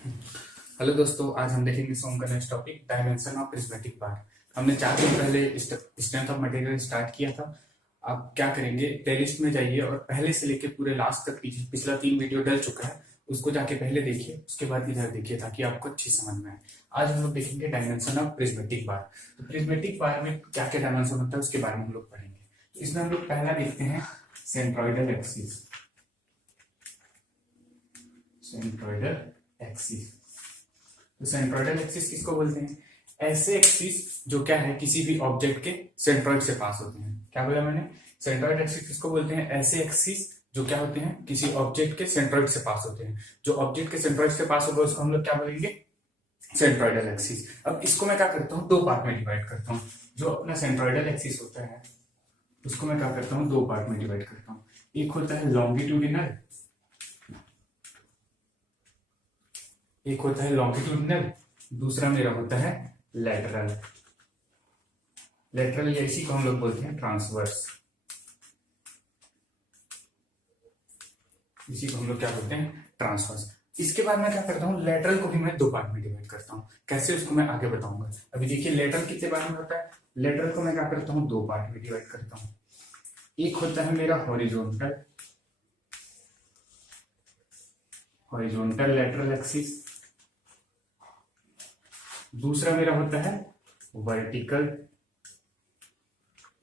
Hello दोस्तों, आज हम देखेंगे सोम का next topic dimension of prismatic bar. हमने 4 दिन पहले स्ट्रेंथ ऑफ मटेरियल स्टार्ट किया था। आप क्या करेंगे, प्लेलिस्ट में जाइए और पहले से लेके पूरे लास्ट तक पिछला 3 वीडियो डल चुका है, उसको जाके पहले देखिए, उसके बाद इधर देखिए ताकि आपको अच्छी समझ में आए। आज हम लोग देखेंगे डायमेंशन ऑफ प्रिज्मेटिक बार। तो प्रिज्मेटिक बार में क्या क्या डायमेंशन होता है उसके बारे में हम लोग पढ़ेंगे। तो इसमें हम लोग पहला देखते हैं सेंट्रोइडल एक्सिस। सेंट्रोइडल एक्सिस, तो सेंट्रोइडल एक्सिस किसको बोलते हैं? ऐसे एक्सिस जो क्या है, किसी भी ऑब्जेक्ट के सेंट्रोइड से पास होते हैं। क्या बोला मैंने? सेंट्रोइड एक्सिस किसको बोलते हैं? ऐसे एक्सिस जो क्या होते हैं, किसी ऑब्जेक्ट के सेंट्रोइड से पास होते हैं। जो ऑब्जेक्ट के सेंट्रोइड से पास होगा उसको हम लोग क्या बोलेंगे? Centroidal axis. अब इसको मैं क्या करता हूँ, 2 पार्ट में डिवाइड करता हूँ। जो अपना सेंट्रोइडल एक्सिस होता है उसको मैं क्या करता हूँ, 2 पार्ट में डिवाइड करता हूँ। एक होता है लॉन्गिट्यूडिनल, एक होता है लॉन्गिट्यूडिनल, दूसरा मेरा होता है लेटरल। लेटरल या इसी को हम लोग बोलते हैं ट्रांसवर्स। इसी को हम लोग क्या बोलते हैं? ट्रांसवर्स। इसके बाद मैं क्या करता हूँ, लेटरल को भी मैं 2 पार्ट में डिवाइड करता हूँ। कैसे, उसको मैं आगे बताऊंगा। अभी देखिए लेटरल कितने बार में होता है। लेटरल को मैं क्या करता हूँ, 2 पार्ट में डिवाइड करता हूँ। एक होता है मेरा हॉरिजॉन्टल, हॉरिजॉन्टल लेटरल एक्सिस। दूसरा मेरा होता है vertical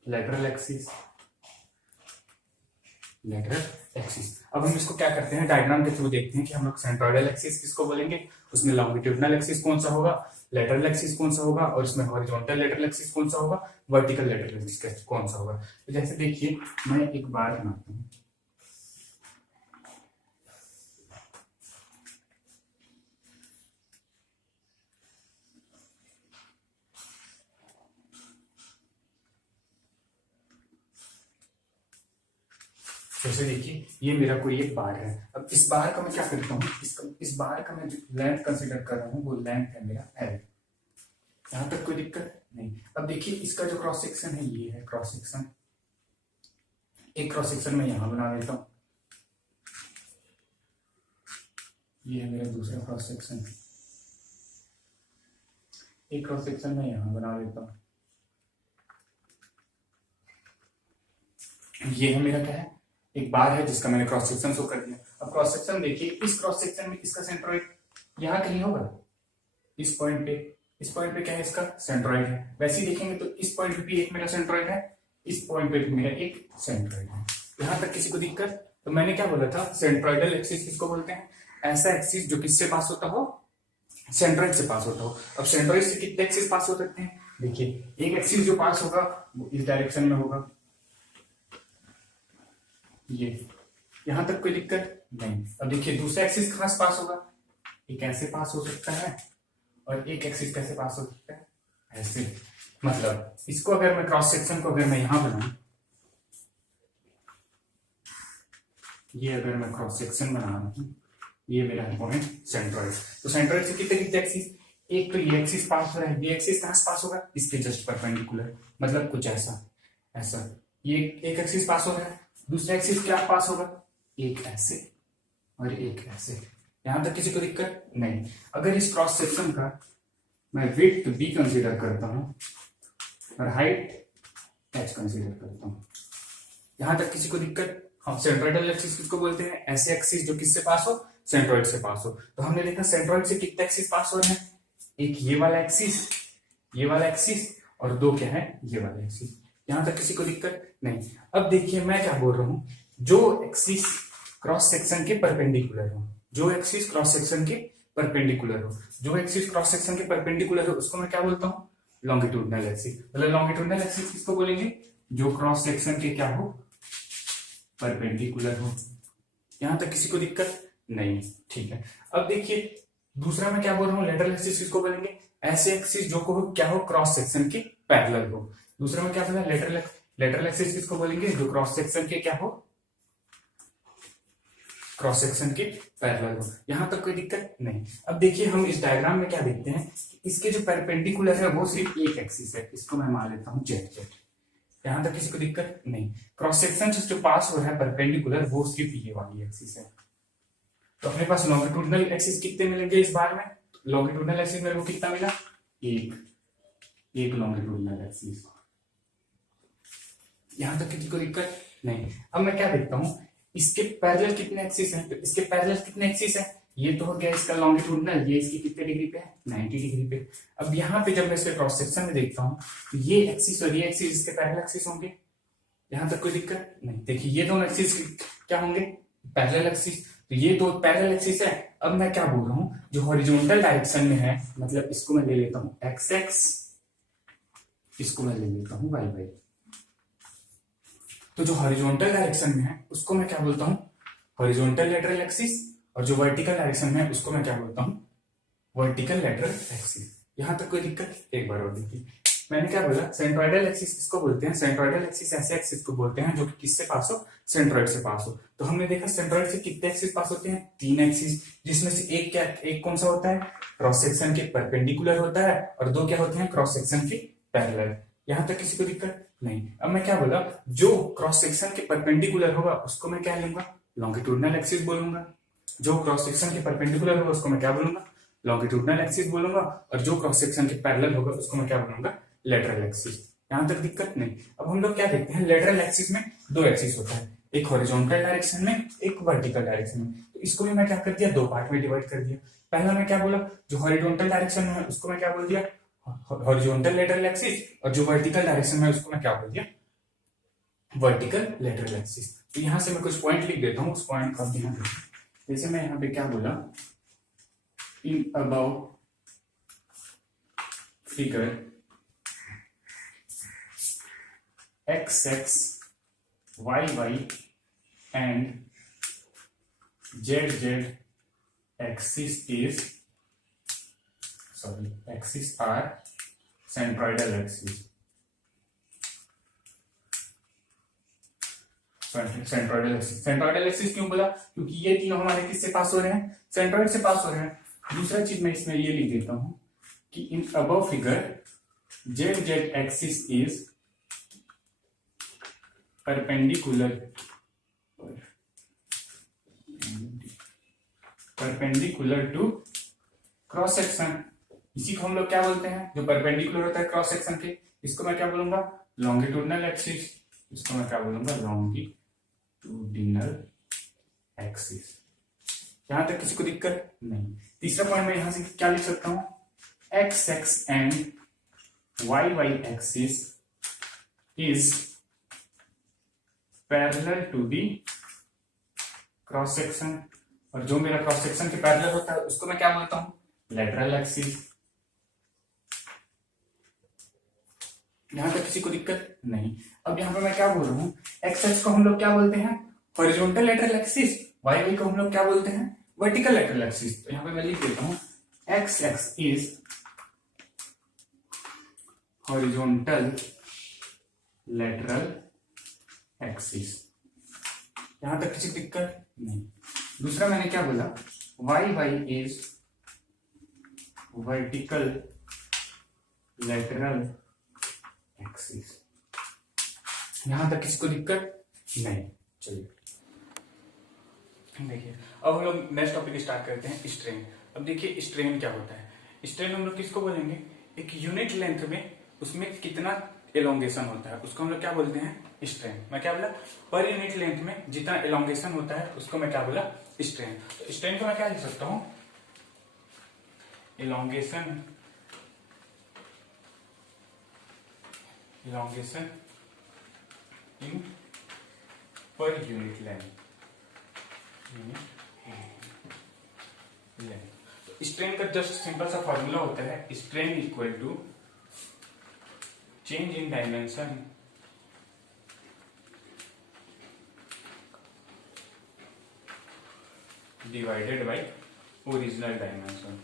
lateral axis. Lateral axis. अब हम इसको क्या करते हैं, डायग्राम के थ्रू देखते हैं कि हम लोग सेंट्रोइडल एक्सिस किसको बोलेंगे, उसमें लॉन्गिट्यूडिनल एक्सिस कौन सा होगा, लेटरल एक्सिस कौन सा होगा, और इसमें हॉरिजॉन्टल लेटरल एक्सिस कौन सा होगा, वर्टिकल लेटरल एक्सिस कौन सा होगा। तो जैसे देखिए मैं एक बार बनाता हूँ। जैसे देखिए ये मेरा कोई एक बार है। अब इस बार का मैं क्या करता हूँ, इस बार का मैं जो लेंथ कंसीडर कर रहा हूँ वो लेंथ है मेरा एल। यहां तक कोई दिक्कत नहीं। अब देखिए इसका जो क्रॉस सेक्शन है ये है क्रॉस सेक्शन। एक क्रॉस सेक्शन में यहां बना देता हूं, ये है मेरा दूसरा क्रॉस सेक्शन। एक क्रॉस सेक्शन में यहां बना देता हूं, ये है मेरा क्या है, एक बार है जिसका मैंने क्रॉस सेक्शन शो कर दिया। अब क्रॉस सेक्शन देखिए, इस क्रॉस सेक्शन में इसका सेंट्रोइड यहां कहीं होगा, इस पॉइंट पे। इस पॉइंट पे क्या है, इसका सेंट्रोइड है। वैसे ही देखेंगे तो इस पॉइंट पे भी एक मेरा सेंट्रोइड है, इस पॉइंट पे भी मेरा एक सेंट्रोइड है। यहां तक किसी को दिक्कत? तो मैंने क्या बोला था, सेंट्रोइडल एक्सिस किसको बोलते हैं? ऐसा एक्सिस जो किससे पास होता हो, सेंट्रोइड से पास होता हो। अब सेंट्रोइड से कितने एक्सिस पास हो सकते हैं? देखिए एक एक्सिस जो पास होगा वो इस डायरेक्शन में होगा, ये। यहां तक कोई दिक्कत नहीं। अब देखिए दूसरा एक्सिस कहां से पास होगा, एक ऐसे पास हो सकता है, और एक एक्सिस कैसे पास हो सकता है, ऐसे। मतलब इसको अगर मैं क्रॉस सेक्शन को अगर मैं यहां बनाऊं, ये अगर मैं क्रॉस सेक्शन बना रहा हूं, ये मेरा पॉइंट सेंट्रोइड। तो सेंट्रोइड से कितने कितने एक्सिस, एक तो ये एक्सिस पास हो रहा है, ये एक्सिस कहां से पास होगा, इसके जस्ट परपेंडिकुलर, मतलब कुछ ऐसा ऐसा। ये एक एक्सिस पास हो रहा है, दूसरा एक्सिस क्या पास होगा, एक ऐसे और एक ऐसे। यहां तक किसी को दिक्कत नहीं। अगर इस क्रॉस सेक्शन का मैं विड्थ बी कंसीडर करता हूं और हाइट एच कंसीडर करता हूं, यहां तक किसी को दिक्कत? हम सेंट्रोइडल एक्सिस किसको बोलते हैं? ऐसे एक्सिस जो किससे पास हो, सेंट्रोइड से पास हो। तो हमने देखा सेंट्रोइड से कितने एक्सिस पास हो रहे हैं, एक ये वाला एक्सिस, ये वाला एक्सिस, और 2 क्या है, ये वाला एक्सिस। यहां तक किसी को दिक्कत नहीं। अब देखिए मैं क्या बोल रहा हूं, जो एक्सिस क्रॉस सेक्शन के परपेंडिकुलर हो, जो एक्सिस क्रॉस सेक्शन के परपेंडिकुलर हो, जो एक्सिस क्रॉस सेक्शन के परपेंडिकुलर हो उसको मैं क्या बोलता हूं, लॉन्गिट्यूडिनल एक्सिस। मतलब लॉन्गिट्यूडिनल एक्सिस किसको बोलेंगे, जो क्रॉस सेक्शन के क्या हो, परपेंडिकुलर हो। यहां तक किसी को दिक्कत नहीं, ठीक है। अब देखिए दूसरा मैं क्या बोल रहा हूँ, लेटरल एक्सिस किसको बोलेंगे, ऐसे एक्सिस जो को क्या हो, क्रॉस सेक्शन के पैरेलल हो। दूसरा में क्या बोला, लेटरल एक्सिस किसको बोलेंगे, जो क्रॉस सेक्शन के क्या हो, क्रॉस सेक्शन के पैरेलल हो। यहां तक कोई दिक्कत नहीं। अब देखिए हम इस डायग्राम में क्या देखते हैं, इसके जो परपेंडिकुलर है वो सिर्फ एक एक्सिस है, इसको मैं मान लेता हूं जेड जेड। यहां तक किसी को दिक्कत नहीं। क्रॉस सेक्शन से जो पास हो रहा है परपेंडिकुलर वो सिर्फ ये वाली एक्सिस है, तो अपने पास लॉन्गिट्यूडनल एक्सिस कितने मिलेंगे इस बार में? लॉन्गिट्यूडनल एक्सिस मेरे को कितना मिला? एक लॉन्गिट्यूडनल एक्सिस। यहां तक किसी को दिक्कत नहीं। अब मैं क्या देखता हूं, इसके पैरेलल कितने एक्सिस हैं? तो इसके पैरेलल कितने एक्सिस हैं? ये तो हो गया इसका लॉन्गिट्यूडनल, ये इसकी कितने डिग्री पे है? 90 डिग्री पे। अब यहाँ पे जब मैं इसके क्रॉस सेक्शन में देखता हूँ तो ये एक्सिस और ये एक्सिस इसके पैरेलल एक्सिस होंगे। यहां तक कोई दिक्कत नहीं। देखिए ये दोनों एक्सिस क्या होंगे? Parallel axis. तो ये दो पैरेलल एक्सिस है। अब मैं क्या बोल रहा हूँ, जो हॉरिजॉन्टल डायरेक्शन में है, मतलब इसको मैं ले लेता हूँ एक्स एक्स, इसको मैं ले लेता हूँ वाई वाई। तो जो हॉरिजॉन्टल डायरेक्शन में है उसको मैं क्या बोलता हूँ? Horizontal lateral axis. और जो वर्टिकल डायरेक्शन में है उसको मैं क्या बोलता हूँ? Vertical lateral axis. यहां तक कोई दिक्कत? एक बार और देखिए, मैंने क्या बोला? सेंट्रोइडल एक्सिस किसको बोलते हैं? सेंट्रोइडल एक्सिस ऐसे एक्सिस को बोलते हैं जो कि किससे पास हो? सेंट्रोइड से पास हो। तो हमने देखा सेंट्रोइड से कितने एक्सिस पास होते हैं? 3 एक्सिस, जिसमें से एक कौन सा होता है? क्रॉस सेक्शन के परपेंडिकुलर होता है, और 2 क्या होते हैं? क्रॉस सेक्शन के पैरेलल। यहां तक किसी को दिक्कत नहीं। अब मैं क्या बोला, जो क्रॉस सेक्शन के परपेंडिकुलर होगा उसको मैं क्या लूंगा? लॉन्गिट्यूडनल एक्सिस बोलूंगा। जो क्रॉस सेक्शन के परपेंडिकुलर होगा उसको मैं क्या बोलूंगा? लॉन्गिट्यूडनल एक्सिस बोलूंगा। और जो क्रॉस सेक्शन के पैरेलल होगा उसको मैं क्या बोलूंगा? Lateral axis. यहां तक दिक्कत नहीं। अब हम लोग क्या देखते हैं, लेटरल एक्सिस में 2 एक्सिस होता है, एक हॉरिजॉन्टल डायरेक्शन में, एक वर्टिकल डायरेक्शन में। तो इसको भी मैं क्या कर दिया? 2 पार्ट में डिवाइड कर दिया। पहला मैं क्या बोला, जो हॉरिजॉन्टल डायरेक्शन में है उसको मैं क्या बोल दिया? Horizontal lateral axis. और जो वर्टिकल डायरेक्शन में है उसको मैं क्या बोल दिया? Vertical lateral axis. तो यहां से मैं कुछ पॉइंट लिख देता हूं, उस पॉइंट का ध्यान रखिए। जैसे मैं यहां पे क्या बोला, in above figure x x y y and z Z axis is axis are centroidal axis. Centroidal axis क्यों बोला? क्योंकि ये तीनों हमारे किससे पास हो रहे हैं? सेंट्रोइड से पास हो रहे हैं। दूसरा चीज मैं इसमें ये लिख देता हूं कि in above figure Z Z axis is perpendicular to cross section. इसी को हम लोग क्या बोलते हैं? जो परपेंडिकुलर होता है क्रॉस सेक्शन के, इसको मैं क्या बोलूंगा? Longitudinal axis. इसको मैं क्या बोलूंगा? Longitudinal axis. यहां तक किसी को दिक्कत नहीं। तीसरा पॉइंट मैं यहां से क्या लिख सकता हूं? X X and Y Y axis is parallel to the cross section. और जो मेरा क्रॉस सेक्शन के पैरेलल होता है उसको मैं क्या बोलता हूं? Lateral axis. यहां तक किसी को दिक्कत नहीं। अब यहां पर मैं क्या बोल रहा हूं, एक्स एक्स को हम लोग क्या बोलते हैं? Horizontal lateral axis. Y Y को हम लोग क्या बोलते हैं? Vertical lateral axis. तो यहां पे मैं लिख देता हूं X X is horizontal lateral axis. यहां तक किसी दिक्कत नहीं। दूसरा मैंने क्या बोला, Y Y is vertical lateral axis. यहां तक किसी को दिक्कत नहीं। चलिए देखिए, अब हम लोग नेक्स्ट टॉपिक स्टार्ट करते हैं, स्ट्रेन। अब देखिए स्ट्रेन क्या होता है। स्ट्रेन हम लोग किसको बोलेंगे? एक यूनिट लेंथ में उसमें कितना एलोंगेशन होता है उसको हम लोग क्या बोलते हैं? स्ट्रेन। मैं क्या बोला? पर यूनिट लेंथ में जितना एलोंगेशन होता है उसको मैं क्या बोला? स्ट्रेन। तो स्ट्रेन को मैं क्या लिख सकता हूं? Elongation in per unit length. तो स्ट्रेन का जस्ट सिंपल सा फॉर्मूला होता है, strain equal to change in dimension divided by original dimension.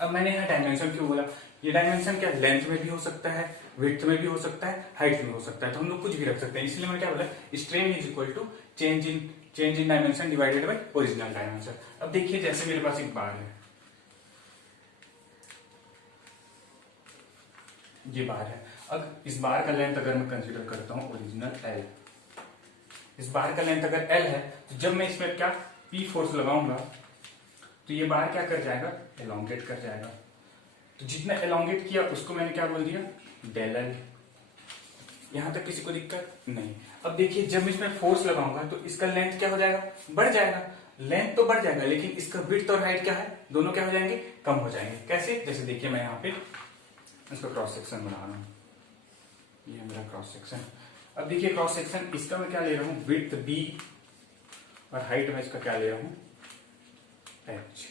अब मैंने यहाँ डायमेंशन क्यों बोला? ये डायमेंशन क्या लेंथ में भी हो सकता है, विड्थ में भी हो सकता है, हाइट में हो सकता है, तो हम लोग कुछ भी रख सकते हैं। इसलिए मैंने क्या बोला? Strain is equal to change in dimension divided by original dimension. अब देखिए जैसे मेरे पास एक बार है, ये बार है। अब इस बार का लेंथ अगर मैं कंसीडर करता हूं ओरिजिनल L, इस बार का लेंथ अगर L है तो जब मैं इसमें क्या P फोर्स लगाऊंगा तो ये बार क्या कर जाएगा, एलोंगेट कर जाएगा। तो जितना एलोंगेट किया उसको मैंने क्या बोल दिया, डेल L। यहां तक किसी को दिक्कत नहीं। अब देखिए जब इसमें फोर्स लगाऊंगा तो इसका लेंथ क्या हो जाएगा, बढ़ जाएगा। लेंथ तो बढ़ जाएगा लेकिन इसका विड्थ और हाइट क्या है, दोनों क्या हो जाएंगे, कम हो जाएंगे। कैसे, जैसे देखिए मैं यहाँ पे इसका क्रॉस सेक्शन बना रहा हूँ, ये मेरा क्रॉस सेक्शन। अब देखिए क्रॉस सेक्शन इसका मैं क्या ले रहा हूँ, विड्थ B और हाइट में इसका क्या ले रहा हूँ, H।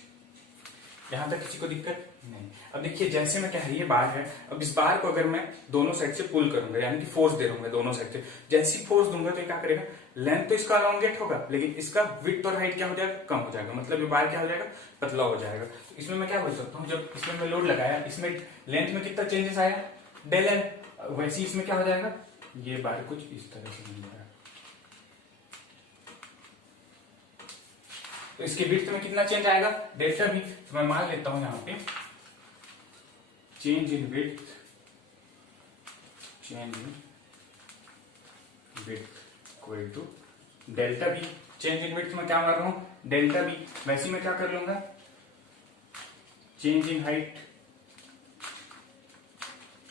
यहां तक किसी को दिक्कत नहीं। अब देखिए जैसे मैं कह, ये बार है, अब इस बार को अगर मैं दोनों साइड से पुल करूंगा यानी कि फोर्स दे दूंगा दोनों साइड से, जैसी फोर्स दूंगा तो क्या करेगा, लेंथ तो इसका एलोंगेट होगा लेकिन इसका विड्थ और हाइट क्या हो जाएगा, कम हो जाएगा। मतलब ये बार क्या हो जाएगा, पतला हो जाएगा। तो इसमें मैं क्या बोल सकता हूँ, जब इसमें मैं लोड लगाया इसमें लेंथ में कितना चेंजेस आया, डेल L, वैसे इसमें क्या हो जाएगा, ये बार कुछ इस तरह से मिल जाएगा। तो इसके विड्थ में कितना चेंज आएगा, डेल्टा भी। तो मैं मान लेता हूं यहां पे change in width, change in width equal to delta B. Change in width में क्या मार रहा हूं, डेल्टा बी। वैसे मैं क्या कर लूंगा, चेंज इन हाइट,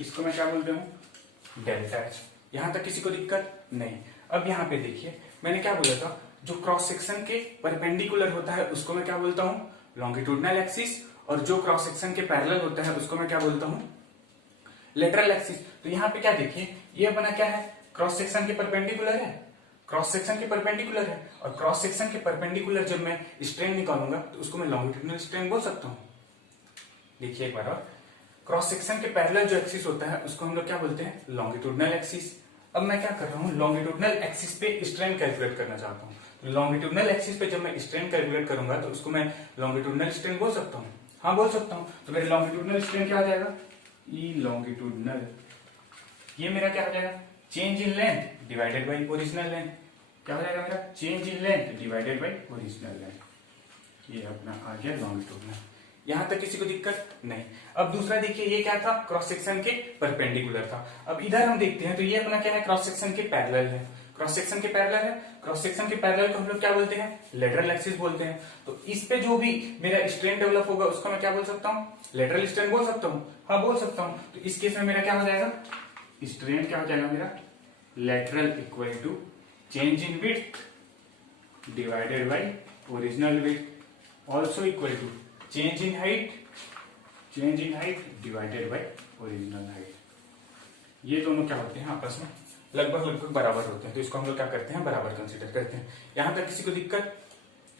इसको मैं क्या बोलता हूं, डेल्टा एच। यहां तक किसी को दिक्कत नहीं। अब यहां पे देखिए मैंने क्या बोला था, जो क्रॉस सेक्शन के परपेंडिकुलर होता है उसको मैं क्या बोलता हूं, लॉन्गिट्यूडनल एक्सिस, और जो क्रॉस सेक्शन के पैरेलल होता है उसको मैं क्या बोलता हूं, लेटरल एक्सिस। तो यहाँ पे क्या देखिए, ये अपना क्या है, क्रॉस सेक्शन के परपेंडिकुलर है, क्रॉस सेक्शन के परपेंडिकुलर है, और क्रॉस सेक्शन के परपेंडिकुलर जब मैं स्ट्रेन निकालूंगा तो उसको मैं लॉन्गिट्यूडनल स्ट्रेन बोल सकता हूँ। देखिए एक बार और, क्रॉस सेक्शन के पैरेलल जो एक्सिस होता है उसको हम लोग क्या बोलते हैं, लॉन्गिट्यूडनल एक्सिस। अब मैं क्या कर रहा हूँ, लॉन्गिट्यूडनल एक्सिस पे स्ट्रेन कैलकुलेट करना चाहता हूँ। लॉन्गिट्यूडनल एक्सिस पे जब मैं स्ट्रेन कैलकुलेट करूंगा तो उसको मैं लॉन्गिट्यूडनल स्ट्रेन बोल सकता हूँ, हाँ बोल सकता हूँ। तो मेरे लॉन्गिट्यूडनल स्ट्रेन क्या हो जाएगा, ई लॉन्गिट्यूडनल, ये मेरा क्या हो जाएगा, change in length divided by original length. क्या हो जाएगा मेरा, change in length divided by original length. ये अपना आ गया लॉन्गिट्यूडनल। यहां तक किसी को दिक्कत नहीं। अब दूसरा देखिए, ये क्या था, क्रॉस सेक्शन के परपेंडिकुलर था। अब इधर हम देखते हैं तो ये अपना क्या है, क्रॉस सेक्शन के पैरेलल है, क्रॉस सेक्शन के पैरेलल है। क्रॉस सेक्शन के पैरेलल को हम लोग क्या बोलते हैं, लेटरल एक्सिस बोलते हैं। तो इस पे जो भी मेरा स्ट्रेन डेवलप होगा उसको मैं क्या बोल सकता हूँ, लेटरल स्ट्रेन बोल सकता हूँ, हाँ बोल सकता हूँ। तो इस केस में मेरा क्या हो जाएगा, स्ट्रेन क्या हो जाएगा मेरा, lateral equal to change in width divided by original width, also equal to change in height, change in height divided by original height. ये दोनों क्या होते हैं, आपस में लगभग बराबर होते हैं। तो इसको हम लोग क्या करते हैं, बराबर कंसीडर करते हैं। यहां तक किसी को दिक्कत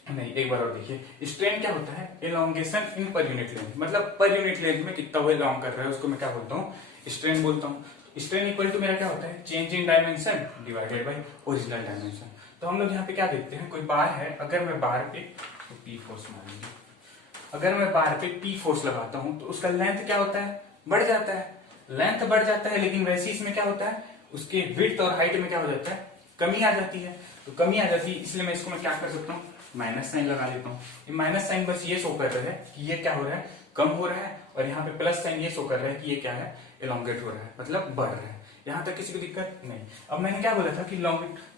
नहीं। एक बार और देखिए, स्ट्रेन क्या होता है, elongation in per unit length, मतलब पर यूनिट लेंथ में कितना वो एलोंग कर रहा है उसको मैं क्या बोलता हूँ, स्ट्रेन बोलता हूँ। स्ट्रेन इक्वल टू मेरा क्या होता है, change in dimension divided by original dimension. तो हम लोग यहाँ पे क्या देखते हैं, कोई बार है, अगर मैं बार पे तो P फोर्स मान लीजिए, अगर मैं बार पे P फोर्स लगाता हूं तो उसका लेंथ क्या होता है, बढ़ जाता है। लेंथ बढ़ जाता है लेकिन वैसे इसमें क्या होता है, उसके विड्थ और हाइट में क्या हो जाता है, कमी आ जाती है। तो कमी आ जाती है, इसलिए मैं इसको मैं क्या कर सकता हूँ, माइनस साइन लगा लेता हूँ। ये माइनस साइन बस ये शो कर रहा है कि ये क्या हो रहा है, कम हो रहा है, और यहाँ पे प्लस साइन ये शो कर रहा है कि ये क्या है, एलोंगेट हो रहा है, मतलब बढ़ रहा है। यहां तक किसी को दिक्कत नहीं। अब मैंने क्या बोला था कि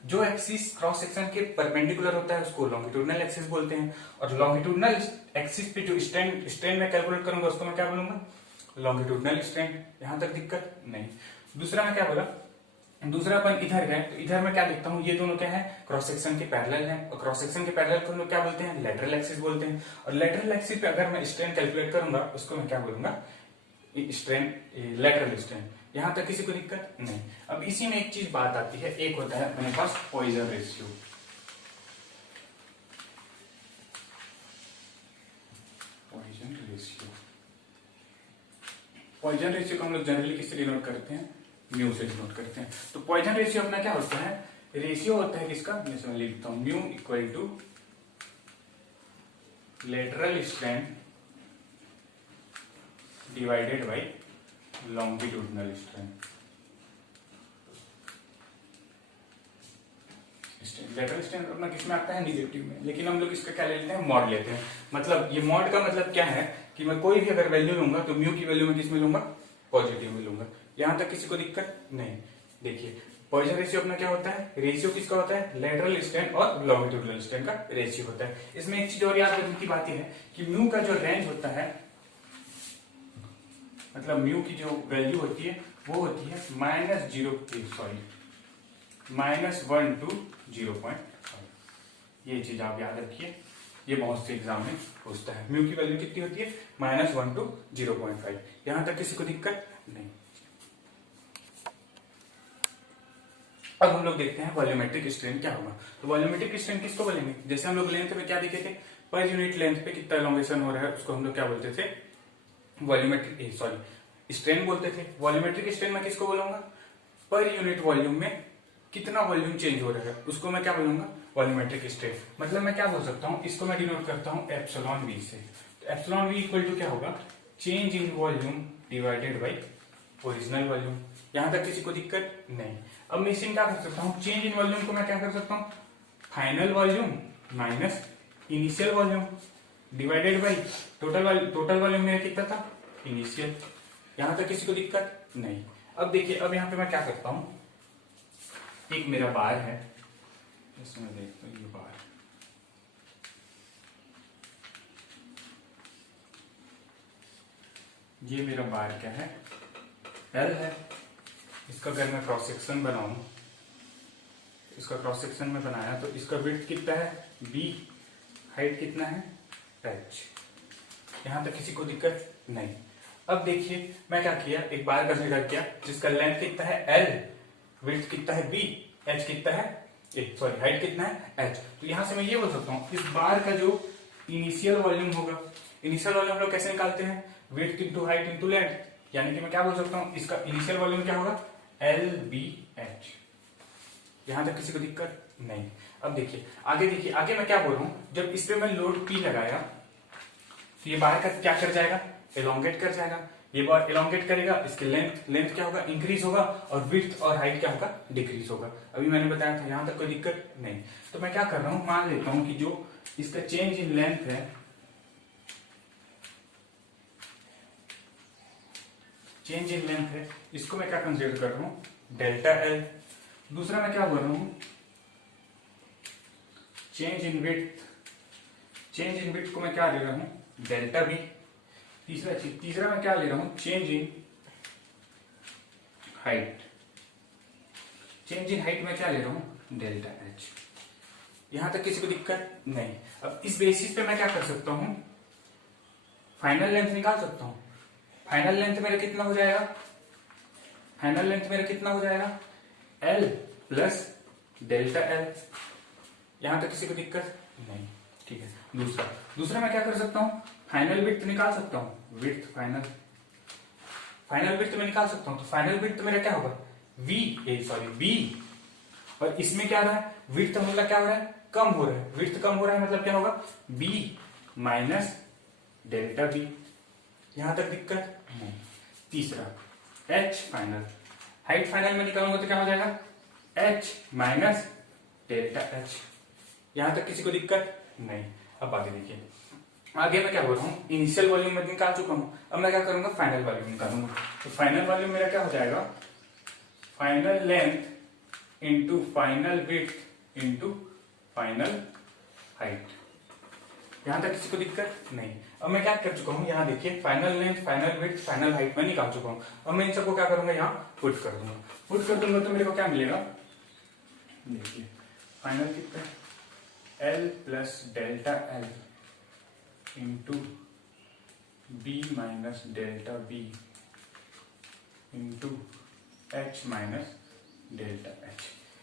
जो एक्सिस क्रॉस सेक्शन के परपेंडिकुलर होता है उसको लॉन्गिट्यूडनल एक्सिस बोलते हैं, और लॉन्गिट्यूडनल एक्सिस पे जो स्ट्रेन में कैलकुलेट करूंगा उसको मैं क्या बोलूंगा, लॉन्गिट्यूडनल स्ट्रेन। यहां तक दिक्कत नहीं। दूसरा मैं क्या बोला, दूसरा अपन इधर है, तो इधर मैं क्या लिखता हूँ, ये दोनों क्या है, क्रॉस सेक्शन के पैरेलल है, और क्रॉस सेक्शन के पैरेलल को हम लोग क्या बोलते हैं, लेटरल एक्सिस बोलते हैं। और लेटरल एक्सिस पे अगर मैं स्ट्रेन कैलकुलेट करूंगा उसको मैं क्या बोलूंगा, स्ट्रेन, लेटरल स्ट्रेन। यहां तक किसी को दिक्कत नहीं। अब इसी में एक चीज बात आती है, एक होता है अपने पास Poisson ratio. Poisson ratio, Poisson ratio को हम लोग जनरली किससे डिनोट करते हैं, म्यू से डिनोट करते हैं। तो पॉइजन रेशियो अपना क्या होता है, रेशियो होता है किसका, मैं लिखता हूं mu equal to lateral strain divided by longitudinal strain. Lateral strain अपना किसमें आता है, निगेटिव में, लेकिन हम लोग इसका क्या ले लेते हैं, मॉड लेते हैं। मतलब ये मॉड का मतलब क्या है कि मैं कोई भी अगर वैल्यू लूंगा तो म्यू की वैल्यू में किस में लूंगा, पॉजिटिव में लूंगा। यहां तक किसी को दिक्कत नहीं। देखिए पॉइजन रेशियो अपना क्या होता है, रेशियो किसका होता है, लेटरल स्ट्रेन और लॉन्गिट्यूडिनल स्ट्रेन का रेशियो होता है। इसमें एक चीज और याद रखने की बात है कि म्यू का जो रेंज होता है, मतलब म्यू की जो वैल्यू होती है वो होती है -1 to 0.5। ये चीज आप याद रखिए, ये बहुत से एग्जाम में पूछता है। म्यू की वैल्यू कितनी होती है, -1 to 0.5। यहां तक किसी को दिक्कत नहीं। अब हम लोग देखते हैं वॉल्यूमेट्रिक स्ट्रेन क्या होगा। तो वॉल्यूमेट्रिक स्ट्रेन किसको बोलेंगे, जैसे हम लोग लेंथ में क्या देखे थे, पर यूनिट लेंथ पे कितना एलोंगेशन हो रहा है उसको हम लोग क्या बोलते थे, वॉल्यूमेट्रिक स्ट्रेन बोलते थे। वॉल्यूमेट्रिक स्ट्रेन में किसको बोलूंगा, पर यूनिट वॉल्यूम में कितना वॉल्यूम चेंज हो रहा है उसको मैं क्या बोलूंगा, वॉल्यूमेट्रिक स्ट्रेन। मतलब मैं क्या बोल सकता हूँ, इसको मैं डिनोट करता हूँ एप्सिलॉन वी से। तो एप्सिलॉन वी इक्वल टू क्या होगा, change in volume divided by original volume. यहां तक किसी को दिक्कत नहीं। अब मैं इसे क्या कर सकता हूँ, चेंज इन वॉल्यूम को मैं क्या कर सकता हूँ, final volume minus initial volume divided by total volume मेरा कितना था, इनिशियल। यहां तक किसी को दिक्कत नहीं। अब देखिए, अब यहां पे मैं क्या करता हूं, एक मेरा बार है, इसमें देखता हूं ये बार, ये मेरा बार क्या है, एल है। इसका अगर मैं क्रॉस सेक्शन बनाऊं, इसका क्रॉस सेक्शन में बनाया तो इसका विड्थ कितना है, बी, हाइट कितना है, एच। यहां तक किसी को दिक्कत नहीं। अब देखिए मैं क्या किया, एक बार कंसीडर किया जिसका लेंथ कितना है एल, विड्थ कितना है बी, एच कितना है, हाइट कितना है एच। तो यहां से मैं ये बोल सकता हूं, इस बार का जो इनिशियल वॉल्यूम होगा, इनिशियल वॉल्यूम हम लोग कैसे निकालते हैं, width into height into length. यानी कि मैं क्या बोल सकता हूं, इसका इनिशियल वॉल्यूम क्या होगा, एल बी एच। यहां तक किसी को दिक्कत नहीं। अब देखिए आगे मैं क्या बोल रहा हूं, जब इस पे मैं लोड पी लगाया तो ये बार का क्या कर जाएगा, एलोंगेट कर जाएगा। ये बार एलोंगेट करेगा, इसकी लेंथ क्या होगा, इंक्रीज होगा, और विड्थ और हाइट क्या होगा, डिक्रीज होगा। अभी मैंने बताया था, यहां तक कोई दिक्कत नहीं। तो मैं क्या कर रहा हूं, मान लेता हूं कि जो इसका चेंज इन लेंथ है, चेंज इन लेंथ है, इसको मैं क्या कंसीडर कर रहा हूं, डेल्टा एल। दूसरा मैं क्या बोल रहा हूं, चेंज इन विड्थ को मैं क्या ले रहा हूं, डेल्टा बी। तीसरा मैं क्या ले रहा हूं, change in height. Change in height में क्या ले रहा हूं, डेल्टा एच। यहां तक किसी को दिक्कत नहीं। अब इस बेसिस पे मैं क्या कर सकता हूं, फाइनल लेंथ निकाल सकता हूं। फाइनल लेंथ मेरा कितना हो जाएगा, फाइनल लेंथ मेरा कितना हो जाएगा, एल प्लस डेल्टा एल। यहां तक किसी को दिक्कत नहीं, ठीक है। दूसरा मैं क्या कर सकता हूं, फाइनल विड्थ निकाल सकता हूं, विड्थ फाइनल विड्थ में निकाल सकता हूं। तो फाइनल विड्थ मेरा क्या होगा, बी, और इसमें क्या रहा है, विड्थ मतलब क्या हो रहा है, कम हो रहा है, विड्थ कम हो रहा है मतलब क्या होगा, बी माइनस डेल्टा बी। यहां तक दिक्कत नहीं। तीसरा एच फाइनल, हाइट फाइनल में निकालूंगा तो क्या हो जाएगा, एच माइनस डेल्टा एच। यहां तक किसी को दिक्कत नहीं। अब आगे देखिए, आगे मैं क्या बोल रहा हूँ, इनिशियल वॉल्यूम में निकाल चुका हूं, अब मैं क्या करूंगा, फाइनल वॉल्यूम निकालूंगा। तो फाइनल वॉल्यूम मेरा क्या हो जाएगा, final length into final width into final height. यहां तक किसी को दिक्कत नहीं। अब मैं क्या कर चुका हूं, यहाँ देखिए final length, final width, final height में निकाल चुका हूं। अब मैं इन सबको क्या करूंगा, यहाँ पुट कर दूंगा तो मेरे को क्या मिलेगा, देखिए फाइनल कितना है, L plus delta L into B minus delta B into H minus delta H.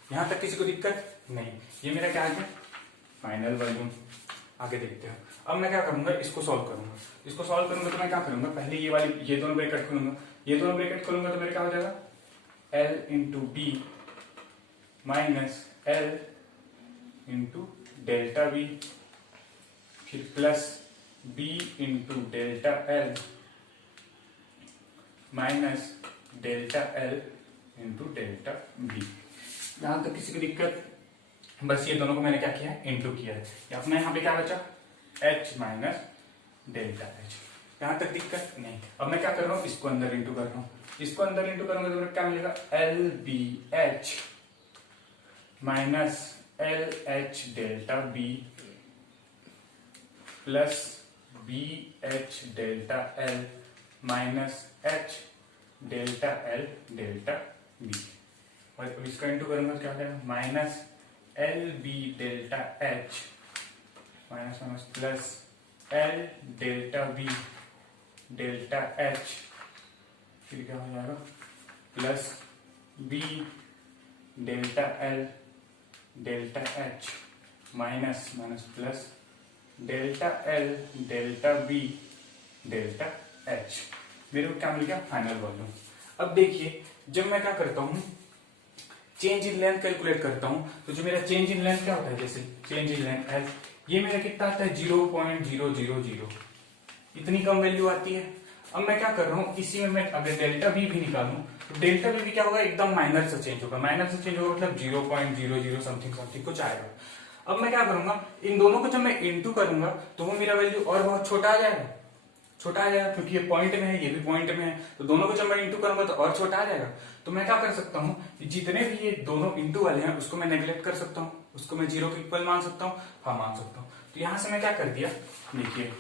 यहां तक किसी को दिक्कत नहीं। ये मेरा क्या आ गया, फाइनल वॉल्यूम। आगे देखते हैं। अब मैं क्या करूंगा, इसको सॉल्व करूंगा तो मैं क्या करूंगा, पहले ये दोनों ब्रैकेट खोलूंगा तो मेरा क्या हो जाएगा, L into B minus L into delta B, फिर plus B into delta L minus delta L into delta B. यहां तक किसी को दिक्कत, बस ये दोनों को मैंने क्या किया है, इंटू किया है। अपना यहाँ पे क्या बचा, एच माइनस डेल्टा एच। यहां तक दिक्कत नहीं। अब मैं क्या कर रहा हूँ, इसको अंदर इंटू कर रहा हूँ, इसको अंदर इंटू करूंगा तो क्या मिलेगा, L B H minus L H delta B plus B H delta L minus H delta L delta B. और इसका इंटू करूंगा क्या हो जाएगा, minus L B delta H minus minus plus L delta B delta H, फिर क्या हो जाएगा plus B delta L delta H minus minus plus delta L delta B delta H. मेरे को क्या मिल गया, फाइनल वॉल्यूम। अब देखिए जब मैं क्या करता हूं, चेंज इन लेंथ कैलकुलेट करता हूं, तो जो मेरा चेंज इन लेंथ क्या होता है, जैसे चेंज इन लेंथ एल, ये मेरा कितना आता है 0.000, इतनी कम वैल्यू आती है। अब मैं क्या कर रहा हूँ, इसी में मैं अगर डेल्टा बी भी निकालूं तो डेल्टा बी भी क्या होगा, एकदम माइनर से चेंज होगा, माइनर से चेंज होगा मतलब 0.00 समथिंग समथिंग कुछ आएगा। अब मैं क्या करूंगा, इन दोनों को जब मैं इंटू करूंगा तो वो मेरा वैल्यू और बहुत छोटा आ जाएगा, छोटा आ जाएगा, क्योंकि ये पॉइंट में है, ये भी पॉइंट में है, तो दोनों को जब मैं इंटू करूंगा तो और छोटा आ जाएगा। तो मैं क्या कर सकता हूँ, जितने भी ये दोनों इंटू वाले हैं उसको मैं नेग्लेक्ट कर सकता हूँ, उसको मैं 0 के इक्वल मान सकता हूँ, हाँ मान सकता हूँ। तो यहां से मैं क्या कर दिया, देखिए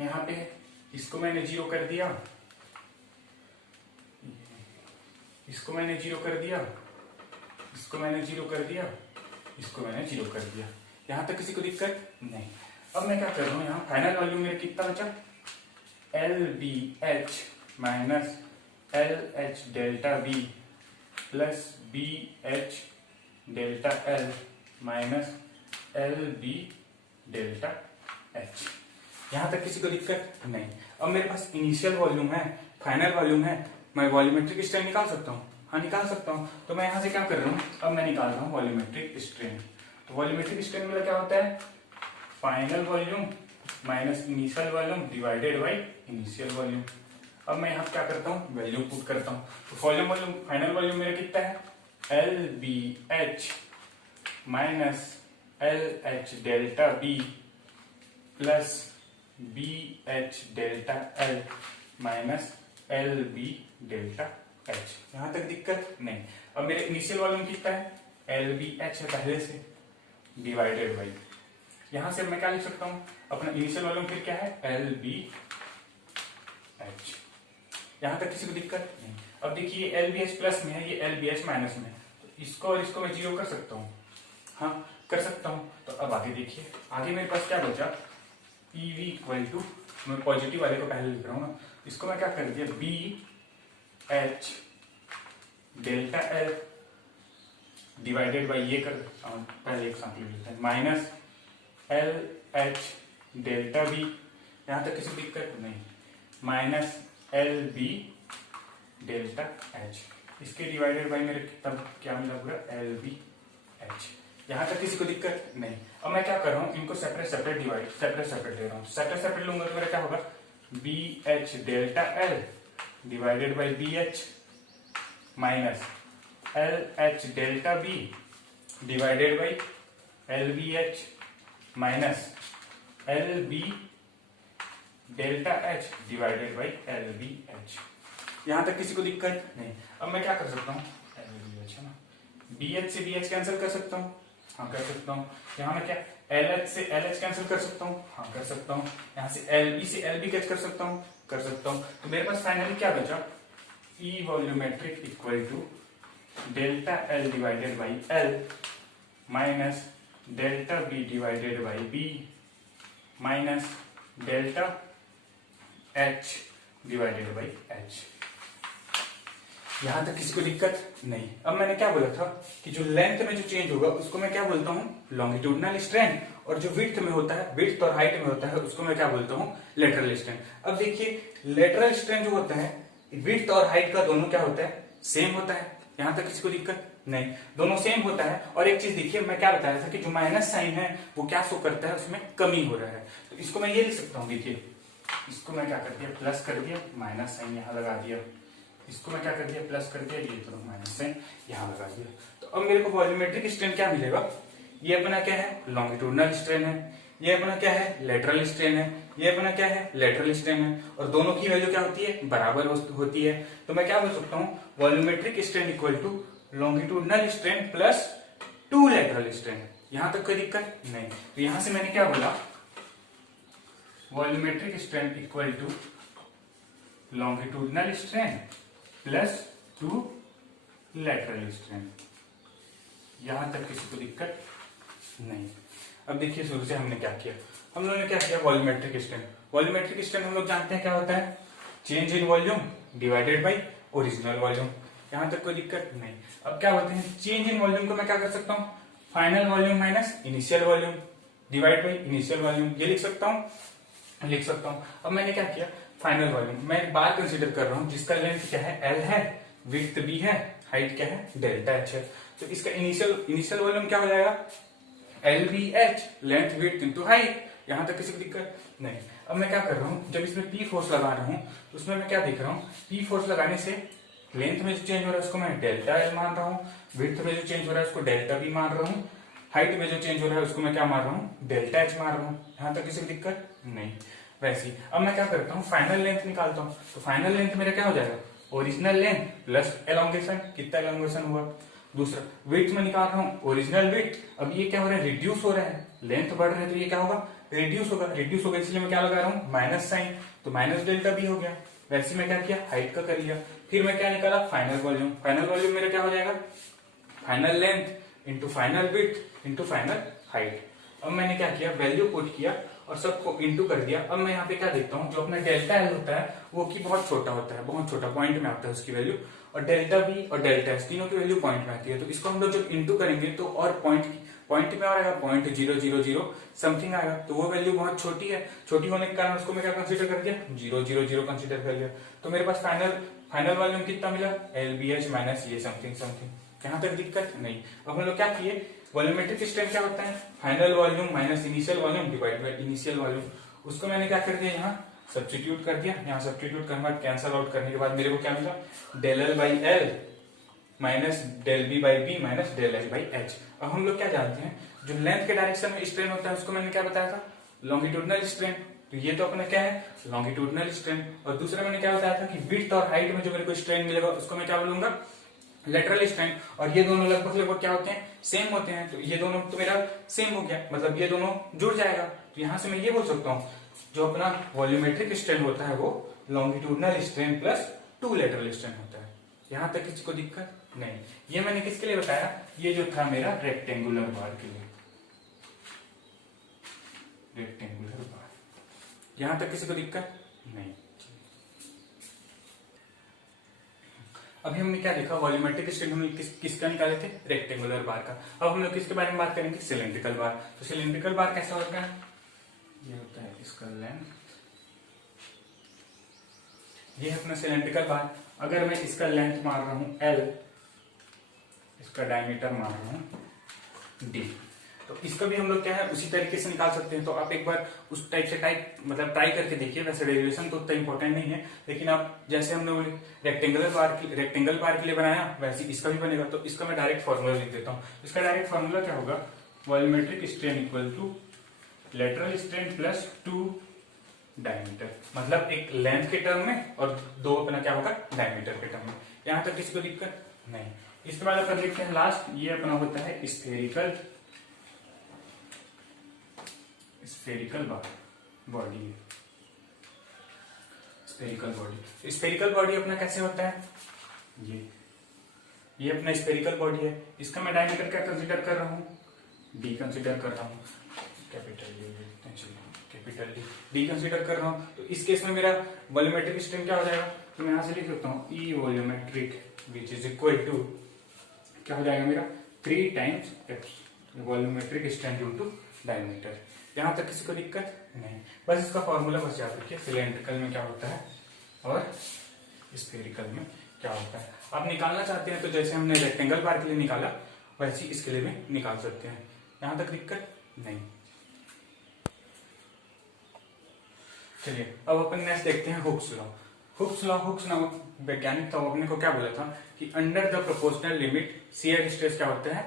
यहाँ पे इसको मैंने 0 कर दिया, इसको मैंने 0 कर दिया, इसको मैंने 0 कर दिया, इसको मैंने 0 कर दिया, यहां तक किसी को दिक्कत नहीं। अब मैं क्या कर रहा हूँ, यहाँ फाइनल वॉल्यूम मेरा कितना बचा, L B H minus L H delta B plus B H delta L minus L B delta H. यहां तक किसी को दिक्कत नहीं। अब मेरे पास इनिशियल वॉल्यूम है, फाइनल वॉल्यूम है, मैं वॉल्यूमेट्रिक स्ट्रेन निकाल सकता हूँ, हाँ निकाल सकता हूँ। तो मैं यहां से क्या कर रहा हूँ, अब मैं निकाल रहा हूँ वॉल्यूमेट्रिक स्ट्रेन। तो वॉल्यूमेट्रिक स्ट्रेन मेरा क्या होता है, final volume minus initial volume divided by initial volume. अब मैं यहाँ क्या करता हूँ, वैल्यू पुट करता हूँ। तो वॉल्यूम फाइनल वॉल्यूम मेरा कितना है, L B H minus L H delta B plus B H delta L minus L B delta H. यहां तक दिक्कत नहीं। अब मेरे इनिशियल वॉल्यूम कितना है, एल बी एच है पहले से, डिवाइडेड बाई, यहां से मैं क्या लिख सकता हूं, अपना इनिशियल वॉल्यूम फिर क्या है, एल बी एच। यहां तक किसी को दिक्कत नहीं। अब देखिए एल बी एच प्लस में है, ये एल बी एच माइनस में है, तो इसको और इसको मैं 0 कर सकता हूँ, हाँ कर सकता हूँ। तो अब आगे देखिए, आगे मेरे पास क्या बचा, पी वी इक्वल टू, मैं पॉजिटिव वाले को पहले लिख रहा हूँ ना, इसको मैं क्या कर दिया, B H delta L divided by, ये कर पहले एक साथ लिख लेते हैं, minus L H delta B, यहां तक किसी दिक्कत नहीं, minus L B delta H, इसके डिवाइडेड बाई मेरे तब क्या मिला पूरा, एल बी एच। यहां तक किसी को दिक्कत नहीं। अब मैं क्या कर रहा हूं, इनको सेपरेट सेपरेट ले रहा हूं, सेपरेट सेपरेट लूंगा तो मेरा क्या होगा, B H delta L divided by B H minus L H delta B divided by L B H minus L B delta H divided by L B H. यहां तक किसी को दिक्कत नहीं। अब मैं क्या कर सकता हूँ, एल बी एच है ना, बी एच से बी एच कैंसिल कर सकता हूँ, हाँ कर सकता हूँ। यहाँ मैं क्या एल एच से एल एच कैंसिल कर सकता हूँ, हाँ कर सकता हूँ। यहाँ से एल बी से एल बी कैच कर सकता हूँ, कर सकता हूँ। तो मेरे पास फाइनली क्या बचा, e volumetric equal to delta L divided by L minus delta B divided by B minus delta H divided by H. यहां तक किसी को दिक्कत नहीं। अब मैंने क्या बोला था कि जो लेंथ में जो चेंज होगा उसको मैं क्या बोलता हूं, लॉन्गिट्यूडनल स्ट्रेन, और जो विड्थ में होता है, विड्थ और हाइट में होता है, उसको मैं क्या बोलता हूं, लेटरल स्ट्रेन। अब देखिए लेटरल स्ट्रेन जो होता है, विड्थ और हाइट का दोनों क्या होता है, सेम होता है। यहां तक किसी को दिक्कत नहीं, दोनों सेम होता है। और एक चीज देखिए, मैं क्या बताया था कि जो माइनस साइन है वो क्या शो करता है, उसमें कमी हो रहा है। तो इसको मैं ये लिख सकता हूँ, देखिए इसको मैं क्या कर दिया, प्लस कर दिया, माइनस साइन यहां लगा दिया, इसको मैं क्या कर दिया, प्लस कर दिया, ये तो माइनस साइन यहां लगा दिया। तो अब मेरे को वॉल्यूमेट्रिक स्ट्रेन क्या मिलेगा, ये अपना क्या है, लॉन्गिट्यूडनल स्ट्रेन है, ये अपना क्या है, लेटरल स्ट्रेन है, ये अपना क्या है, लेटरल स्ट्रेन है, और दोनों की वैल्यू क्या होती है, बराबर होती है। तो मैं क्या बोल सकता हूँ, volumetric strain equal to longitudinal strain plus 2 lateral strain. यहां तक कोई दिक्कत नहीं। तो यहां से मैंने क्या बोला, volumetric strain equal to longitudinal strain plus 2 lateral strain. यहां तक किसी को दिक्कत नहीं। अब देखिए शुरू से हमने क्या किया, हम लोगों ने क्या किया, वॉल्यूमेट्रिक स्ट्रेन। वॉल्यूमेट्रिक स्ट्रेन हम लोग जानते हैं क्या होता है, change in volume divided by original volume. यहां तक कोई दिक्कत नहीं। अब क्या बोलते हैं, चेंज इन वॉल्यूम को मैं क्या कर सकता हूँ, final volume minus initial volume divide by initial volume, ये लिख सकता हूँ। अब मैंने क्या किया, फाइनल वॉल्यूम मैं बार कंसीडर कर रहा हूँ जिसका लेंथ क्या है, एल है, विड्थ बी है, हाइट क्या है, डेल्टा एच है। तो इसका इनिशियल वॉल्यूम क्या हो जाएगा, L B H, length width into height. यहां तक किसी को दिक्कत नहीं। अब मैं क्या कर रहा हूँ, जब इसमें पी फोर्स लगा रहा हूँ तो उसमें मैं क्या देख रहा हूँ, पी फोर्स लगाने से लेंथ में जो चेंज हो रहा है उसको मैं डेल्टा एल मान रहा हूँ, विड्थ में जो चेंज हो रहा है उसको डेल्टा बी मान रहा हूँ, हाइट में जो चेंज हो रहा है उसको मैं क्या मान रहा हूँ, डेल्टा एच मान रहा हूँ। यहां तक किसी को दिक्कत नहीं। वैसे ही अब मैं क्या करता हूँ, फाइनल लेंथ निकालता हूँ। तो फाइनल लेंथ मेरा क्या हो जाएगा, ओरिजिनल लेंथ प्लस एलोंगेशन, कितना एलोंगेशन हुआ। दूसरा विड्थ में निकाल रहा हूँ, ओरिजिनल विड्थ, अब ये क्या हो रहा है, रिड्यूस हो रहा है, लेंथ बढ़ रहा है तो ये क्या होगा, रिड्यूस होगा, इसलिए मैं क्या लगा रहा हूँ, माइनस साइन, तो माइनस डेल्टा बी हो गया। वैसे मैं क्या किया, हाइट का कर लिया। फिर मैं क्या निकाला, फाइनल वॉल्यूम मेरा क्या हो जाएगा, final length into final width into final height. अब मैंने क्या किया, वैल्यू पुट किया और सबको इंटू कर दिया। अब मैं यहाँ पे क्या देखता हूँ, जो अपना डेल्टा एल होता है वो की बहुत छोटा होता है, बहुत छोटा पॉइंट में आता है उसकी वैल्यू, और डेल्टा बी और डेल्टा एस तीनों की वैल्यू पॉइंट में आती है। तो इसको हम लोग जब इंटू करेंगे तो और पॉइंट में और आएगा 0.000 समथिंग आएगा। तो वो वैल्यू बहुत छोटी है, छोटी होने के कारण उसको मैं क्या कंसीडर कर दिया, 000 कंसीडर कर लिया। तो मेरे पास फाइनल वॉल्यूम कितना मिला, एल बी एच माइनस ये समथिंग। यहाँ तक दिक्कत नहीं। अब हम लोग क्या किए, वॉल्यूमेट्रिक स्ट्रेन क्या होता है, final volume minus initial volume divide by initial volume. उसको मैंने क्या कर दिया, यहाँ सब्स्टिट्यूट कर दिया। यहाँ सब्स्टिट्यूट करने के बाद कैंसल आउट करने के बाद मेरे को क्या मिला, del L by L minus del B by B minus del H by H. अब हम लोग क्या जानते हैं, जो लेंथ के डायरेक्शन में स्ट्रेन होता है उसको मैंने क्या बताया था, लॉन्गिट्यूडनल स्ट्रेन। तो ये तो अपना क्या है, लॉन्गिट्यूडनल स्ट्रेन। और दूसरा मैंने क्या बताया था कि विड्थ और हाइट में जो मेरे को स्ट्रेन मिलेगा उसको मैं क्या बोलूंगा, लेटरल स्ट्रेन। और ये दोनों लगभग क्या होते हैं, सेम होते हैं। तो ये दोनों तो मेरा सेम हो गया, मतलब ये दोनों जुड़ जाएगा। तो यहां से मैं ये बोल सकता हूँ, जो अपना वॉल्यूमेट्रिक स्ट्रेन होता है वो longitudinal strain plus 2 lateral strain होता है। यहां तक किसी को दिक्कत नहीं। ये मैंने किसके लिए बताया, ये जो था मेरा रेक्टेंगुलर बार के लिए, रेक्टेंगुलर बार। यहां तक किसी को दिक्कत नहीं। अभी हमने क्या देखा, वॉल्यूमेट्रिक स्ट्रेन हमने किसका निकाले थे, रेक्टेंगुलर बार का। अब हम लोग किसके बारे में बात करेंगे, सिलेंड्रिकल बार। तो सिलेंड्रिकल बार कैसा होता है, ये होता है इसका लेंथ, ये है अपना सिलेंड्रिकल बार। अगर मैं इसका लेंथ मार रहा हूं L, इसका डायमीटर मार रहा हूं D, तो इसका भी हम लोग क्या है उसी तरीके से निकाल सकते हैं। तो आप एक बार उस टाइप से ट्राई करके देखिए। वैसे डेरिवेशन तो उतना इंपॉर्टेंट नहीं है, लेकिन आप जैसे हमने रेक्टेंगल बार के लिए बनाया वैसे इसका भी बनेगा। तो इसका मैं डायरेक्ट फॉर्मूला लिख देता हूँ। इसका डायरेक्ट फॉर्मूला क्या होगा, volumetric strain equal to lateral strain plus 2 diameter, मतलब एक लेंथ के टर्म में और 2 अपना क्या होगा, डायमीटर के टर्म में। यहां तक किसी को दिक्कत नहीं। इसके बाद अपन लिखते हैं लास्ट, ये अपना होता है स्फेरिकल बॉडी। स्फेरिकल बॉडी अपना कैसे होता है, ये अपना स्फेरिकल बॉडी है। इसका मैं डायमीटर क्या कंसीडर कर रहा हूँ, डी कंसीडर कर रहा हूँ, कैपिटल डी कंसीडर कर रहा हूँ। तो इस केस में मेरा वॉल्यूमेट्रिक स्ट्रेन क्या हो जाएगा, तो मैं यहां से लिख सकता हूँ e volumetric which is equal to क्या हो जाएगा मेरा 3 times volumetric strain due to diameter. यहां तक किसी को दिक्कत नहीं। बस इसका फॉर्मूला बस याद रखिए, सिलेंड्रिकल में क्या होता है और स्फेरिकल में क्या होता है। आप निकालना चाहते हैं तो जैसे हमने रेक्टेंगल बार के लिए निकाला वैसे इसके लिए भी निकाल सकते हैं। यहां तक दिक्कत नहीं। चलिए अब अपन नेक्स्ट देखते हैं हुक्स लॉ। हुक्स लॉ वैज्ञानिक था, अपने को क्या बोला था कि under the proportional limit shear stress क्या होता है,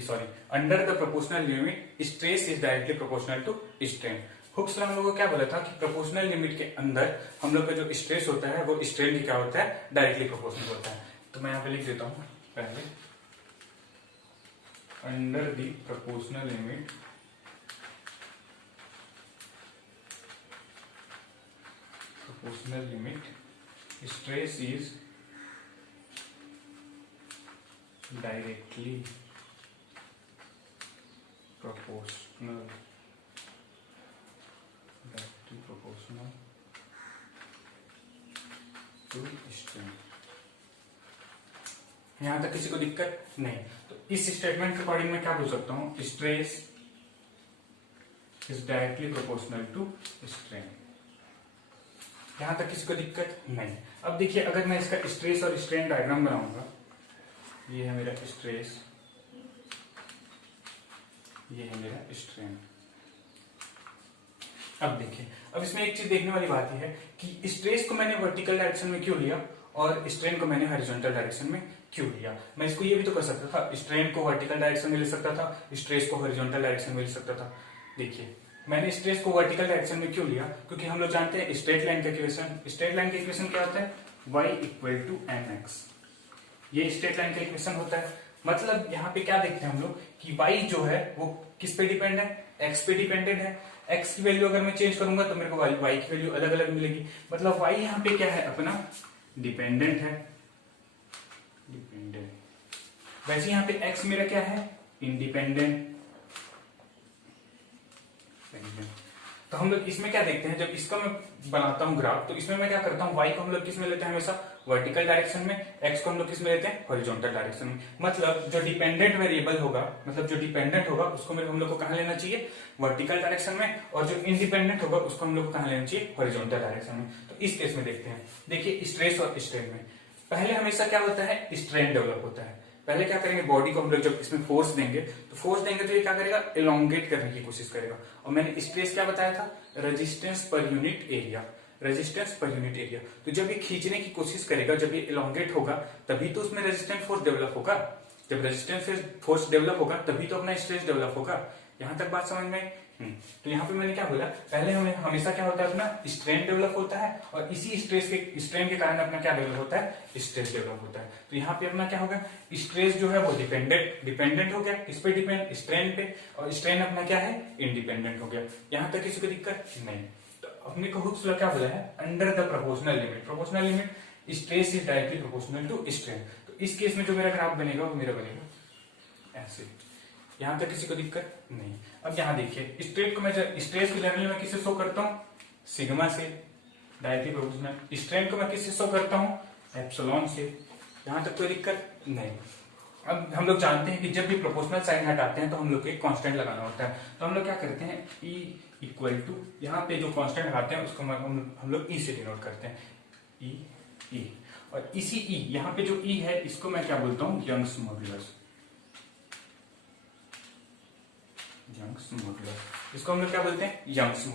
sorry, under the proportional limit stress is directly proportional to strain. Hooke's law हम लोगों को क्या बोला था कि प्रोपोर्शनल लिमिट के अंदर हम लोग का जो स्ट्रेस होता है वो स्ट्रेन की क्या होता है, डायरेक्टली प्रोपोर्शनल होता है। तो मैं यहाँ पे लिख देता हूँ पहले, under the proportional limit stress is directly proportional to strain। यहां तक किसी को दिक्कत नहीं। तो इस स्टेटमेंट के अकॉर्डिंग मैं क्या बोल सकता हूं, stress is directly proportional to strain. यहां तक किसी को दिक्कत नहीं। अब देखिए, अगर मैं इसका स्ट्रेस और स्ट्रेन डायग्राम बनाऊंगा, ये है मेरा स्ट्रेस, ये है मेरा स्ट्रेन। अब देखिए, अब इसमें एक चीज देखने वाली बात यह है कि स्ट्रेस को मैंने वर्टिकल डायरेक्शन में क्यों लिया और स्ट्रेन को मैंने हॉरिजॉन्टल डायरेक्शन में क्यों लिया। मैं इसको ये भी तो कर सकता था, स्ट्रेन को वर्टिकल डायरेक्शन में ले सकता था, स्ट्रेस को हॉरिजॉन्टल डायरेक्शन में ले सकता था। देखिए, मैंने स्ट्रेस को वर्टिकल डायरेक्शन में क्यों लिया, क्योंकि हम लोग जानते हैं स्ट्रेट लाइन का इक्वेशन क्या होता है, y इक्वल टू mx। ये स्ट्रेट लाइन का इक्वेशन होता है। मतलब यहाँ पे क्या देखते हैं हम लोग कि y जो है वो किस पे डिपेंड है, x पे डिपेंडेंट है। x की वैल्यू अगर मैं चेंज करूंगा तो मेरे को y की वैल्यू अलग अलग मिलेगी। मतलब y यहाँ पे क्या है, अपना डिपेंडेंट है, डिपेंडेंट। वैसे यहाँ पे x मेरा क्या है, इंडिपेंडेंट। तो हम लोग इसमें क्या देखते हैं, जब इसका मैं बनाता हूं ग्राफ, तो इसमें मैं क्या करता हूं, y को हम लोग किस में लेते हैं, हमेशा वर्टिकल डायरेक्शन में, x को हम लोग किस में लेते हैं, हॉरिजॉन्टल डायरेक्शन में। मतलब जो डिपेंडेंट वेरिएबल होगा, मतलब जो डिपेंडेंट होगा उसको हम लोग को कहां लेना चाहिए, वर्टिकल डायरेक्शन में, और जो इंडिपेंडेंट होगा उसको हम लोग को कहां लेना चाहिए, हॉरिजॉन्टल डायरेक्शन में। तो इस केस में देखते हैं, देखिए स्ट्रेस और स्ट्रेन में पहले हमेशा क्या होता है, स्ट्रेन डेवलप होता है। पहले क्या करेंगे, बॉडी को हम लोग जब इसमें फोर्स देंगे तो ये क्या करेगा, एलोंगेट करने की कोशिश करेगा। और मैंने स्ट्रेस क्या बताया था, resistance per unit area, resistance per unit area. तो जब ये खींचने की कोशिश करेगा, जब ये एलोंगेट होगा, तभी तो उसमें रेजिस्टेंस फोर्स डेवलप होगा। जब रेजिस्टेंस फोर्स डेवलप होगा तभी तो अपना स्ट्रेस डेवलप होगा। यहां तक बात समझ में। तो यहाँ पे मैंने क्या बोला, पहले हमें हमेशा क्या होता है, अपना स्ट्रेन डेवलप होता है, और इसी स्ट्रेन के कारण अपना क्या डेवलप होता है, स्ट्रेस डेवलप होता है। तो यहाँ पे अपना क्या होगा, स्ट्रेस जो है वो डिपेंडेंट हो गया, किस पे डिपेंड, स्ट्रेन पे, और स्ट्रेन अपना क्या है, इंडिपेंडेंट हो गया। यहाँ तक किसी को दिक्कत नहीं। तो अपने को हुक्स लॉ क्या बोला है, under the proportional limit stress is directly proportional to strain. तो इस केस में जो मेरा ग्राफ बनेगा वो मेरा बनेगा ऐसे। यहां तक किसी को दिक्कत नहीं। अब यहां देखिए, स्ट्रेस को जनरली मैं किससे शो करता हूं, सिग्मा से, डायरेक्टली प्रोपोर्शनल। स्ट्रेन को मैं किससे शो करता हूं, एप्सिलॉन से। यहां तक कोई दिक्कत नहीं। अब हम लोग जानते हैं कि जब भी प्रोपोर्शनल साइन हटाते हैं तो हम लोग को एक कांस्टेंट लगाना होता है। तो हम लोग क्या करते हैं, E इक्वल टू, यहाँ पे जो कांस्टेंट लगाते हैं उसको हम लोग E से डिनोट करते हैं, E। और इसी E, यहाँ पे जो E है इसको मैं क्या बोलता हूँ, यंग्स मॉड्यूलस। इसको हम लोग क्या बोलते हैं, यंग्स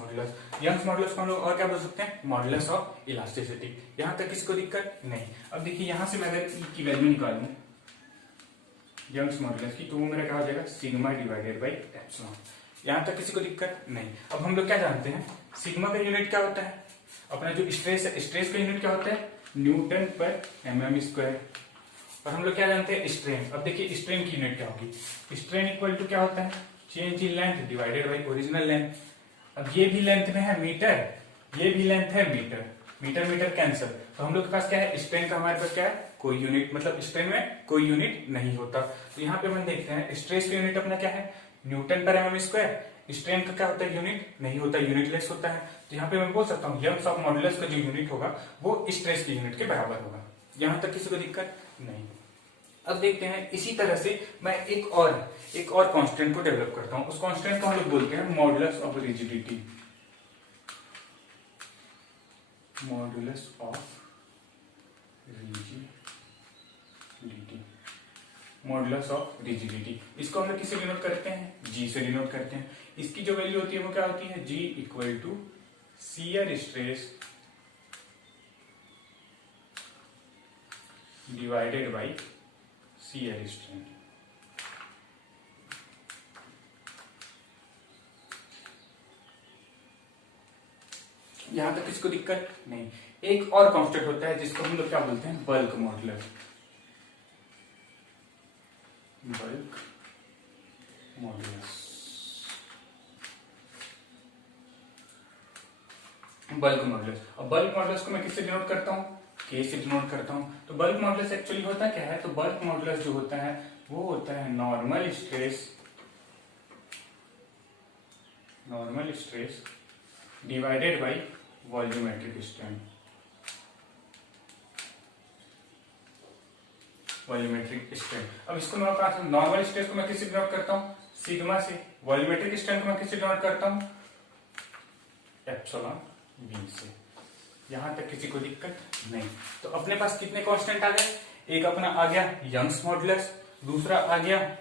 मॉड्यूलस को हम लोग और क्या बोल सकते हैं, मॉड्यूलस ऑफ इलास्टिसिटी। यहां तक किसी को दिक्कत नहीं। अब देखिए, यहां से मैं अगर E की वैल्यू निकालूं यंग्स मॉड्यूलस की, तो वो मेरा क्या हो जाएगा, सिग्मा डिवाइडेड बाई एप्सिलॉन। यहां तक किसी को दिक्कत नहीं। अब हम लोग क्या जानते हैं, सिग्मा का यूनिट क्या होता है, अपना जो स्ट्रेस है, स्ट्रेस का यूनिट क्या होता है, न्यूटन पर mm स्क्वायर। और हम लोग क्या जानते हैं, स्ट्रेन। अब देखिए स्ट्रेन की यूनिट क्या होगी, स्ट्रेन इक्वल टू क्या होता है, change in length divided by original length. अब ये भी लेंथ में है मीटर, ये भी लेंथ है मीटर, मीटर कैंसिल। तो हम लोग के पास क्या है, स्ट्रेन का हमारे पास क्या है, कोई यूनिट, मतलब स्ट्रेन में कोई यूनिट नहीं होता। तो यहाँ पे हम देखते हैं स्ट्रेस का यूनिट अपना क्या है, न्यूटन पर mm स्क्वायर। स्ट्रेन का क्या होता है, यूनिट नहीं होता, यूनिटलेस होता है। तो यहाँ पे मैं बोल सकता हूँ यंग्स ऑफ मॉड्यूलस का जो यूनिट होगा वो स्ट्रेस के यूनिट के बराबर होगा। यहाँ तक किसी को दिक्कत नहीं। अब देखते हैं, इसी तरह से मैं एक और कांस्टेंट को डेवलप करता हूं। उस कांस्टेंट को हम लोग बोलते हैं modulus of rigidity, modulus of rigidity. इसको हम लोग किससे डिनोट करते हैं, G से डिनोट करते हैं। इसकी जो वैल्यू होती है वो क्या होती है, G equal to shear stress divided by shear strain. यहाँ तक किसको दिक्कत नहीं। एक और कांस्टेंट होता है जिसको हम लोग क्या बोलते हैं, bulk modulus. Bulk modulus, bulk modulus. अब बल्क मॉडुलस को मैं किससे डिनोट करता हूँ, के से डिनोट करता हूँ। तो बल्क मॉडुलस एक्चुअली होता क्या है, तो बल्क मॉडुलस जो होता है वो होता है normal stress divided by volumetric strain. Volumetric strain, अब इसको मैं नॉर्मल स्ट्रेस को मैं किससे डिनोट करता हूँ, सिग्मा से। वॉल्यूमेट्रिक स्ट्रेन को मैं किससे डिनोट करता हूँ, एप्सिलॉन वी से। यहां तक किसी को दिक्कत नहीं। तो अपने पास कितने कांस्टेंट आ गए, एक अपना आ गया यंग्स मॉडुलस, दूसरा आ गया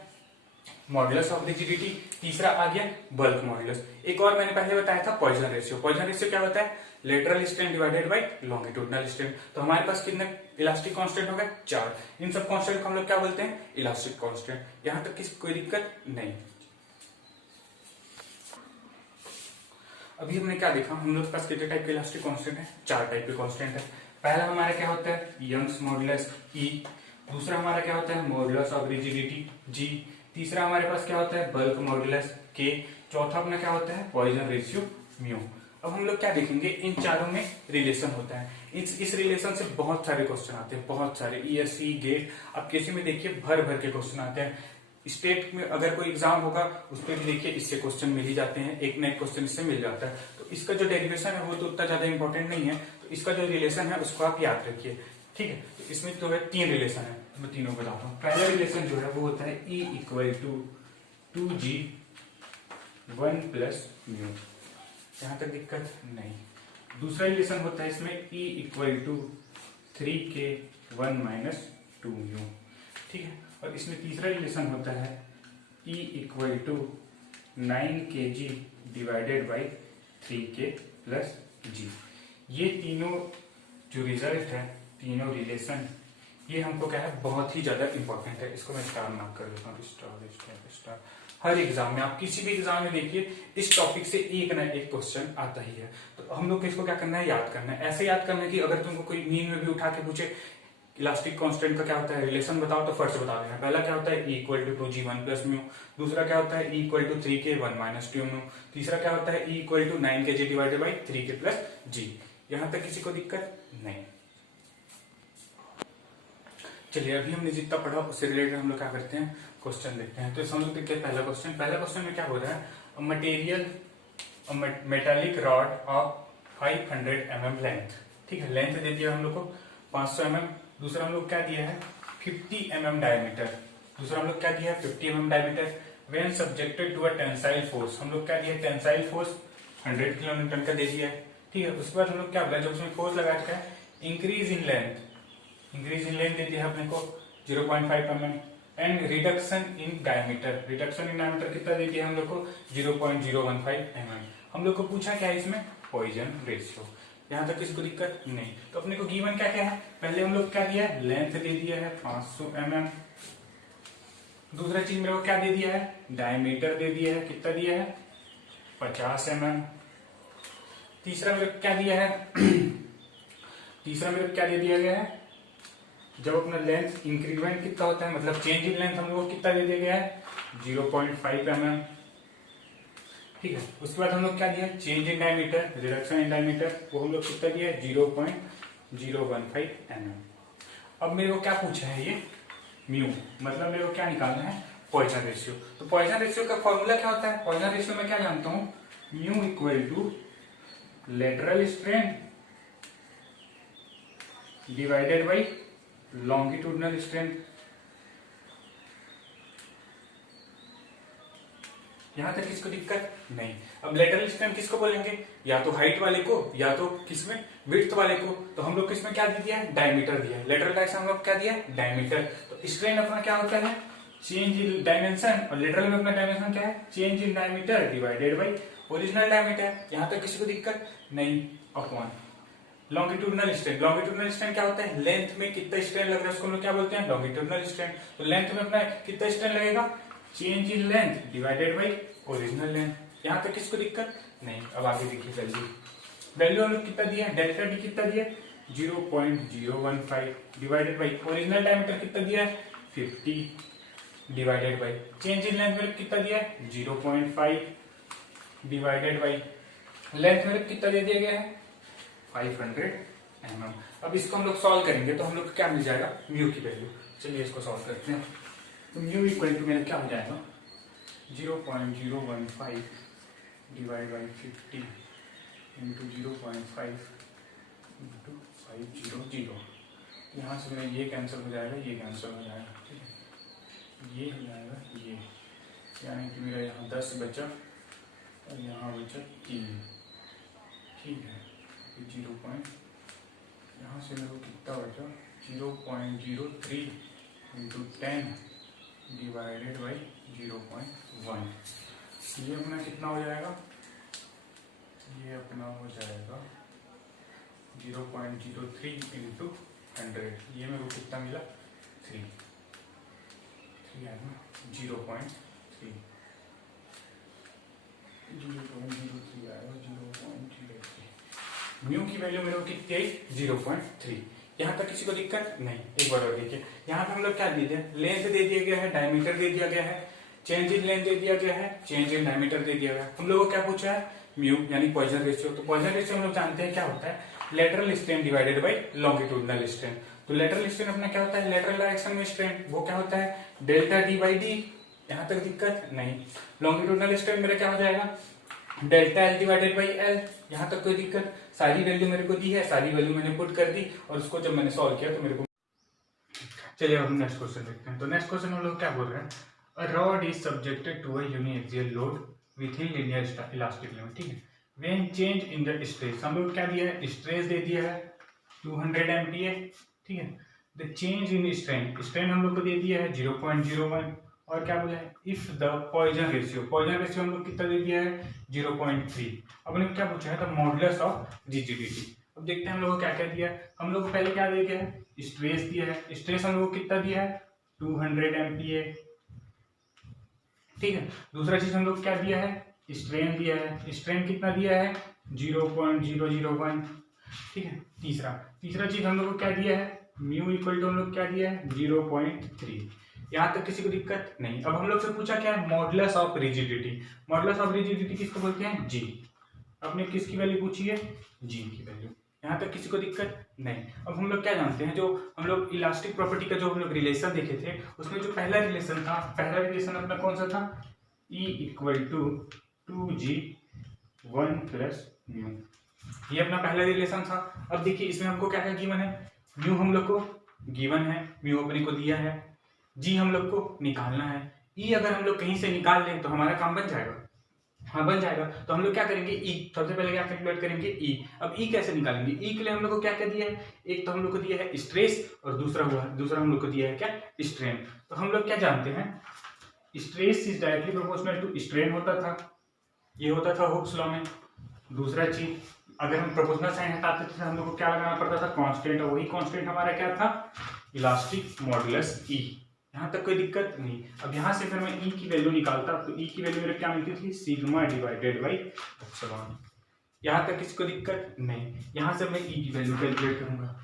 मॉडुलस ऑफ रिजिडिटी, तीसरा आ गया बल्क मॉडुलस। एक और मैंने पहले बताया था पॉइजन रेशियो। पॉइजन रेशियो क्या होता है, lateral strain divided by longitudinal strain. तो हमारे पास कितने इलास्टिक कांस्टेंट हो गए, 4। इन सब कांस्टेंट को हम लोग क्या बोलते हैं, इलास्टिक कांस्टेंट। यहां तक किसी कोई दिक्कत नहीं। अभी हमने क्या देखा, हम लोग के पास कितने टाइप के इलास्टिक कांस्टेंट है, 4 टाइप के कांस्टेंट है। पहला हमारा क्या होता है, यंग्स मॉडुलस ई। दूसरा हमारा क्या होता है, मॉडुलस ऑफ रिजिडिटी जी। तीसरा हमारे पास क्या होता है, बल्क मॉडुलस के। चौथा अपना क्या होता है, पॉइजन रेशियो म्यू। अब हम लोग क्या देखेंगे, इन चारों में रिलेशन होता है। इस रिलेशन से बहुत सारे क्वेश्चन आते हैं, बहुत सारे। ईएससी गेट, अब किसी में देखिए भर भर के क्वेश्चन आते हैं। स्टेट में अगर कोई एग्जाम होगा उस पर भी देखिए इससे क्वेश्चन मिल ही जाते हैं, एक ना एक क्वेश्चन इससे मिल जाता है। तो इसका जो डेरिवेशन है वो तो उतना ज्यादा इंपॉर्टेंट नहीं है, तो इसका जो रिलेशन है उसको आप याद रखिए, ठीक है। तो इसमें तो है 3 रिलेशन है, तो मैं तीनों बताता हूँ। पहला रिलेशन जो है वो होता है E equal to 2G 1 plus mu, यहां तक दिक्कत नहीं। दूसरा रिलेशन होता है इसमें E equal to 3K 1 minus 2 mu, ठीक है। और इसमें तीसरा रिलेशन होता है E equal to 9kg divided by 3k plus G. ये तीनों जो रिजल्ट है, तीनों रिलेशन, ये हमको क्या है, बहुत ही ज्यादा इंपॉर्टेंट है। इसको मैं स्टार मार्क कर देता हूँ, स्टार स्टार स्टार। हर एग्जाम में, आप किसी भी एग्जाम में देखिए इस टॉपिक से एक ना एक क्वेश्चन आता ही है। तो हम लोग इसको क्या करना है, याद करना है। ऐसे याद करना है कि अगर तुमको कोई मीन में भी उठा के पूछे इलास्टिक कांस्टेंट का क्या होता है, रिलेशन बताओ, तो फर्स्ट बता देना। पहला क्या होता है, E equal to 2G 1 plus mu. दूसरा क्या होता है, E equal to 3K 1 minus 2 mu. तीसरा क्या होता है, E equal to 9kg divided by 3K plus G. यहां तक किसी को दिक्कत नहीं। चलिए, अभी हमने जितना पढ़ा उससे रिलेटेड हम लोग क्या करते हैं, क्वेश्चन देखते हैं। तो हम लोग देखते हैं पहला क्वेश्चन में क्या हो रहा है, material metallic rod of 500 mm length, ठीक है। लेंथ दे दिया हम लोग को 500 mm। दूसरा हम लोग क्या दिया है, 50 mm डायमीटर। दूसरा हम लोग क्या दिया है, 50 mm diameter. When subjected to a tensile force, हम लोग क्या दिया है, टेंसाइल फोर्स 100 किलोन्यूटन का दे दिया है, ठीक है। उसके बाद हम लोग क्या बोला, जब उसमें फोर्स लगा रखा है, इंक्रीज इन लेंथ दे दिया है अपने को 0.5 mm and reduction in diameter कितना दे दिया हम लोग को, 0.015 mm। हम लोग को पूछा क्या है इसमें, पॉइजन रेशियो। यहां तक किसको दिक्कत नहीं। तो अपने को गिवन क्या क्या है, पहले हम लोग क्या दिया है, लेंथ दे दिया है 500 mm। दूसरा चीज मेरे को क्या दे दिया है, डायमीटर दे दिया है, कितना दिया है, 50 mm। तीसरा मेरे को क्या दिया है तीसरा मेरे को क्या दे दिया गया है, जब अपना लेंथ इंक्रीमेंट कितना होता है, मतलब चेंज इन लेंथ हम लोग को कितना दे दिया गया है, 0.5 mm, ठीक है। उसके बाद हम लोग क्या दिया, change in diameter, reduction in diameter, वो हम लोग कितना दिया है, 0.015 mm। अब मेरे को क्या पूछा है ये, म्यू, मतलब मेरे को क्या निकालना है, पॉइजन रेशियो। तो पॉइजन रेशियो का फॉर्मूला क्या होता है, पॉइजन रेशियो में क्या जानता हूं, mu equal to lateral strain divided by longitudinal strain. यहां तक किसको दिक्कत नहीं। अब लेटरल स्ट्रेन किसको बोलेंगे, या तो हाइट वाले को या तो किसमें, विड्थ वाले को। तो हम लोग किसमें क्या दिया है, डायमीटर दिया है। लेटरल का हम लोग क्या दिया है, डायमीटर। तो स्ट्रेन अपना क्या होता है, चेंज इन डायमेंशन, और लेटरल में अपना डायमेंशन क्या है, change in diameter divided by original diameter. यहां तक किसी को दिक्कत नहीं। अपॉन लॉन्गिट्यूडनल स्ट्रेन क्या होता है, लेंथ में कितना स्ट्रेन लग रहा है उसको हम लोग क्या बोलते हैं, लॉन्गिट्यूडनल स्ट्रेन। तो लेंथ में अपना कितना स्ट्रेन लगेगा, change in length divided by original length. यहां तक किसको दिक्कत नहीं। अब आगे देखिए जल्दी, वैल्यू हम लोग कितना दिया है, डेल्टा डी कितना दिया है 0.015 डिवाइडेड बाई ओरिजिनल डायमीटर कितना दिया है 50 divided by change in length में कितना दिया है 0.5 डिवाइडेड बाई लेंथ में कितना दे दिया गया है 500 mm। अब इसको हम लोग सॉल्व करेंगे तो हम लोग को क्या मिल जाएगा म्यू की वैल्यू। चलिए इसको सॉल्व करते हैं। तो म्यू इक्वल टू मेरा क्या हो जाएगा 0.015 डिवाइड बाई 50 इंटू 0.5 इंटू 500। यहाँ से मेरा ये कैंसिल हो जाएगा, ये कैंसिल हो जाएगा, ठीक है, ये हो जाएगा ये, यानी कि मेरा यहाँ 10 बचा और यहाँ बचा 3, ठीक है। 0. यहाँ से मेरे को कितना बचा 0.03 इंटू 10 डिवाइडेड बाई 0.1। ये अपना कितना हो जाएगा, ये अपना हो जाएगा 0.03 इंटू 100। ये मेरे को कितना मिला 3 आएगा 0.3 आएगा 0.03। म्यू की वैल्यू मेरे को कितनी आई 0.3। यहाँ तक किसी को दिक्कत नहीं। एक बार और देखिए, यहाँ पे हम लोग क्या दे दिया, लेंथ दे दिया गया है, डायमीटर दे दिया गया है, चेंज इन लेंथ दे दिया गया है, चेंज इन डायमीटर दे दिया गया है। हम लोगों को क्या पूछा है म्यू यानी पॉइजन रेशियो। तो पॉइजन रेशियो हम लोग जानते हैं क्या होता है, lateral strain divided by longitudinal strain. तो लेटरल स्ट्रेन अपना क्या होता है, लेटरल डायरेक्शन में स्ट्रेन, वो क्या होता है डेल्टा डी बाई डी। यहाँ तक दिक्कत नहीं। लॉन्गिट्यूडनल स्ट्रेन मेरा क्या हो जाएगा delta L divided by L. यहाँ तक कोई दिक्कत, सारी वैल्यू मेरे को दी है, सारी वैल्यू मैंने पुट कर दी और उसको जब मैंने सॉल्व किया तो मेरे को। चलिए हम नेक्स्ट क्वेश्चन देखते हैं। तो नेक्स्ट क्वेश्चन हम लोग क्या बोल रहे हैं, a rod is subjected to a uniaxial load within linear elastic limit, ठीक है। When change in the stress, हम लोग क्या दिया है स्ट्रेस दे दिया है 200 MPa, ठीक है। The change in strain, strain हम लोग को दे दिया है 0.01 और क्या बोला है if the poison ratio, Poisson ratio हम लोग कितना दे दिया है 0.3। अब हमने क्या पूछा है द मॉडुलस ऑफ रिजिडिटी। अब देखते हैं हम लोग को क्या क्या दिया है। हम लोग को पहले क्या दे दिया है स्ट्रेस दिया है, स्ट्रेस हम लोग को कितना दिया है 200 MPa, ठीक है। दूसरा चीज हम लोग क्या दिया है स्ट्रेन दिया है, स्ट्रेन कितना दिया है 0.001, ठीक है। तीसरा चीज हम लोग को क्या दिया है म्यू इक्वल टू हम लोग क्या दिया है 0.3। यहाँ तक किसी को दिक्कत नहीं। अब हम लोग से पूछा क्या है modulus of rigidity. Modulus of rigidity किसको बोलते हैं जी। आपने किसकी वैल्यू पूछी है जी की वैल्यू। यहाँ तक किसी को दिक्कत नहीं। अब हम लोग क्या जानते हैं, जो हम लोग इलास्टिक प्रॉपर्टी का जो हम लोग रिलेशन देखे थे उसमें जो पहला रिलेशन था, पहला रिलेशन अपना कौन सा था E equal to 2G 1 plus mu, ये अपना पहला रिलेशन था। अब देखिए इसमें हमको क्या क्या गिवन है, म्यू हम लोग को गिवन है, म्यू अपने को दिया है, जी हम लोग को निकालना है, ई अगर हम लोग कहीं से निकाल लें तो हमारा काम बन जाएगा। हाँ बन जाएगा। तो हम लोग क्या करेंगे ई, सबसे पहले क्या कैलकुलेट करेंगे ई। अब ई कैसे निकालेंगे, ई के लिए हम लोग को क्या क्या दिया है, एक तो हम लोग को दिया है स्ट्रेस और दूसरा हम लोग को दिया है क्या स्ट्रेन। तो हम लोग क्या जानते हैं stress is directly proportional to strain होता था, ये होता था हुक्स लॉ में। दूसरा चीज अगर हम प्रोपोर्शनल साइन हटाते थे हम लोग को क्या लगाना पड़ता था कांस्टेंट, और वही कांस्टेंट हमारा क्या था इलास्टिक मॉडुलस ई। यहाँ तक कोई दिक्कत नहीं। अब यहाँ से फिर मैं ई की वैल्यू निकालता तो ई की वैल्यू मेरे क्या मिलती थी सिग्मा डिवाइडेड बाई एप्सिलॉन। यहाँ तक किसको दिक्कत नहीं। यहाँ से मैं ई की वैल्यू कैलकुलेट करूंगा,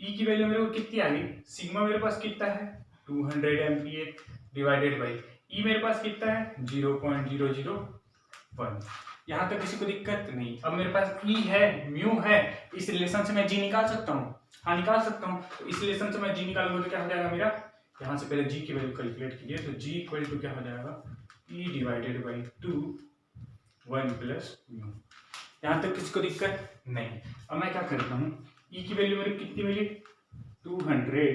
ई की वैल्यू मेरे को कितनी आ गई, सिग्मा मेरे पास कितना है 200 MPa डिवाइडेड बाई ई मेरे पास कितना है 0.001। यहाँ तक किसी को दिक्कत नहीं। अब मेरे पास ई है म्यू है, इस रिलेशन से मैं जी निकाल सकता हूँ, हाँ निकाल सकता हूँ। तो इस रिलेशन से मैं जी निकालूंगा तो क्या हो जाएगा मेरा, यहाँ से पहले जी की वैल्यू कैलकुलेट कीजिए तो जी इक्वल टू क्या हो जाएगा E divided by 2 1 plus mu. यहाँ तक किसी को दिक्कत नहीं। अब मैं क्या करता हूँ ई की वैल्यू मेरी कितनी मिली 200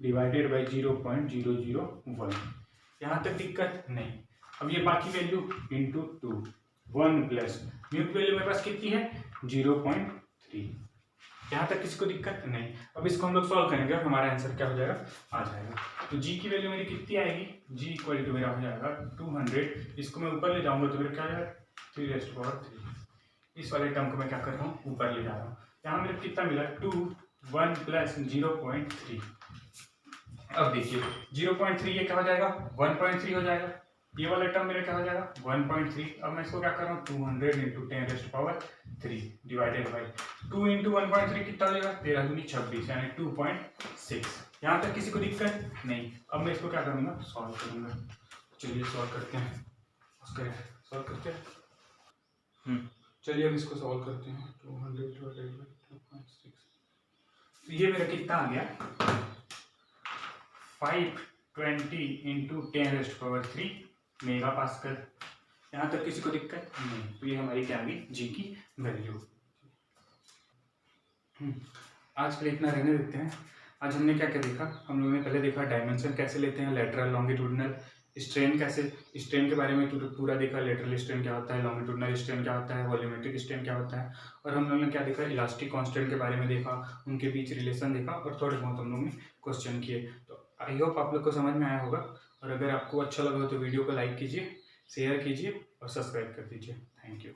डिवाइडेड बाई 0.001। यहाँ तक दिक्कत नहीं। अब ये बाकी वैल्यू इंटू 2 1 प्लस म्यू की वैल्यू मेरे पास कितनी है 0.3। यहाँ तक किसी को दिक्कत नहीं। अब इसको हम लोग सॉल्व करेंगे और हमारा आंसर क्या हो जाएगा आ जाएगा। तो जी की वैल्यू मेरी कितनी आएगी, जी इक्वल टू मेरा हो जाएगा 200, इसको मैं ऊपर ले जाऊंगा तो मेरा क्या आएगा 3⁻3। इस वाले टर्म को मैं क्या कर रहा हूँ ऊपर ले जा रहा हूँ। यहाँ मेरे कितना मिला 2 1 प्लस 0.3। अब देखिए 0.3 ये क्या हो जाएगा 1.3 हो जाएगा, ये वाला टर्म मेरा क्या हो जाएगा 1.3। अब मैं इसको क्या कर रहा हूँ 200 इंटू 10⁻³ डिवाइडेड बाई 2 इंटू 1.3 कितना हो जाएगा 13 दूनी 26 यानी 2.6। यहाँ तक किसी को दिक्कत नहीं। अब मैं इसको क्या करूँगा सॉल्व करूँगा। चलिए सॉल्व करते हैं। सॉल्व करते हैं। चलिए अब इसको सॉल्व करते हैं। 200 डिवाइडेड बाई 2.6 तो ये मेरा कितना आ गया 520 इंटू 10⁻³ मेगा पास्कल। यहाँ तक किसी को दिक्कत नहीं। तो ये हमारी क्या आ गई जी की वैल्यू। आज के लिए इतना रहने देते हैं। आज हमने क्या क्या देखा, हम लोगों ने पहले देखा डायमेंशन कैसे लेते हैं, लेटरल लॉन्गिट्यूडनल, स्ट्रेन कैसे, स्ट्रेन के बारे में पूरा देखा, लेटरल स्ट्रेन क्या होता है, लॉन्गिट्यूडनल स्ट्रेन क्या होता है, वॉल्यूमेट्रिक स्ट्रेन क्या होता है, और हम लोगों ने क्या देखा इलास्टिक कांस्टेंट के बारे में देखा, उनके बीच रिलेशन देखा, और थोड़े बहुत हम लोगों ने क्वेश्चन किए। तो आई होप आप लोग को समझ में आया होगा, और अगर आपको अच्छा लगा तो वीडियो को लाइक कीजिए, शेयर कीजिए और सब्सक्राइब कर दीजिए। Thank you.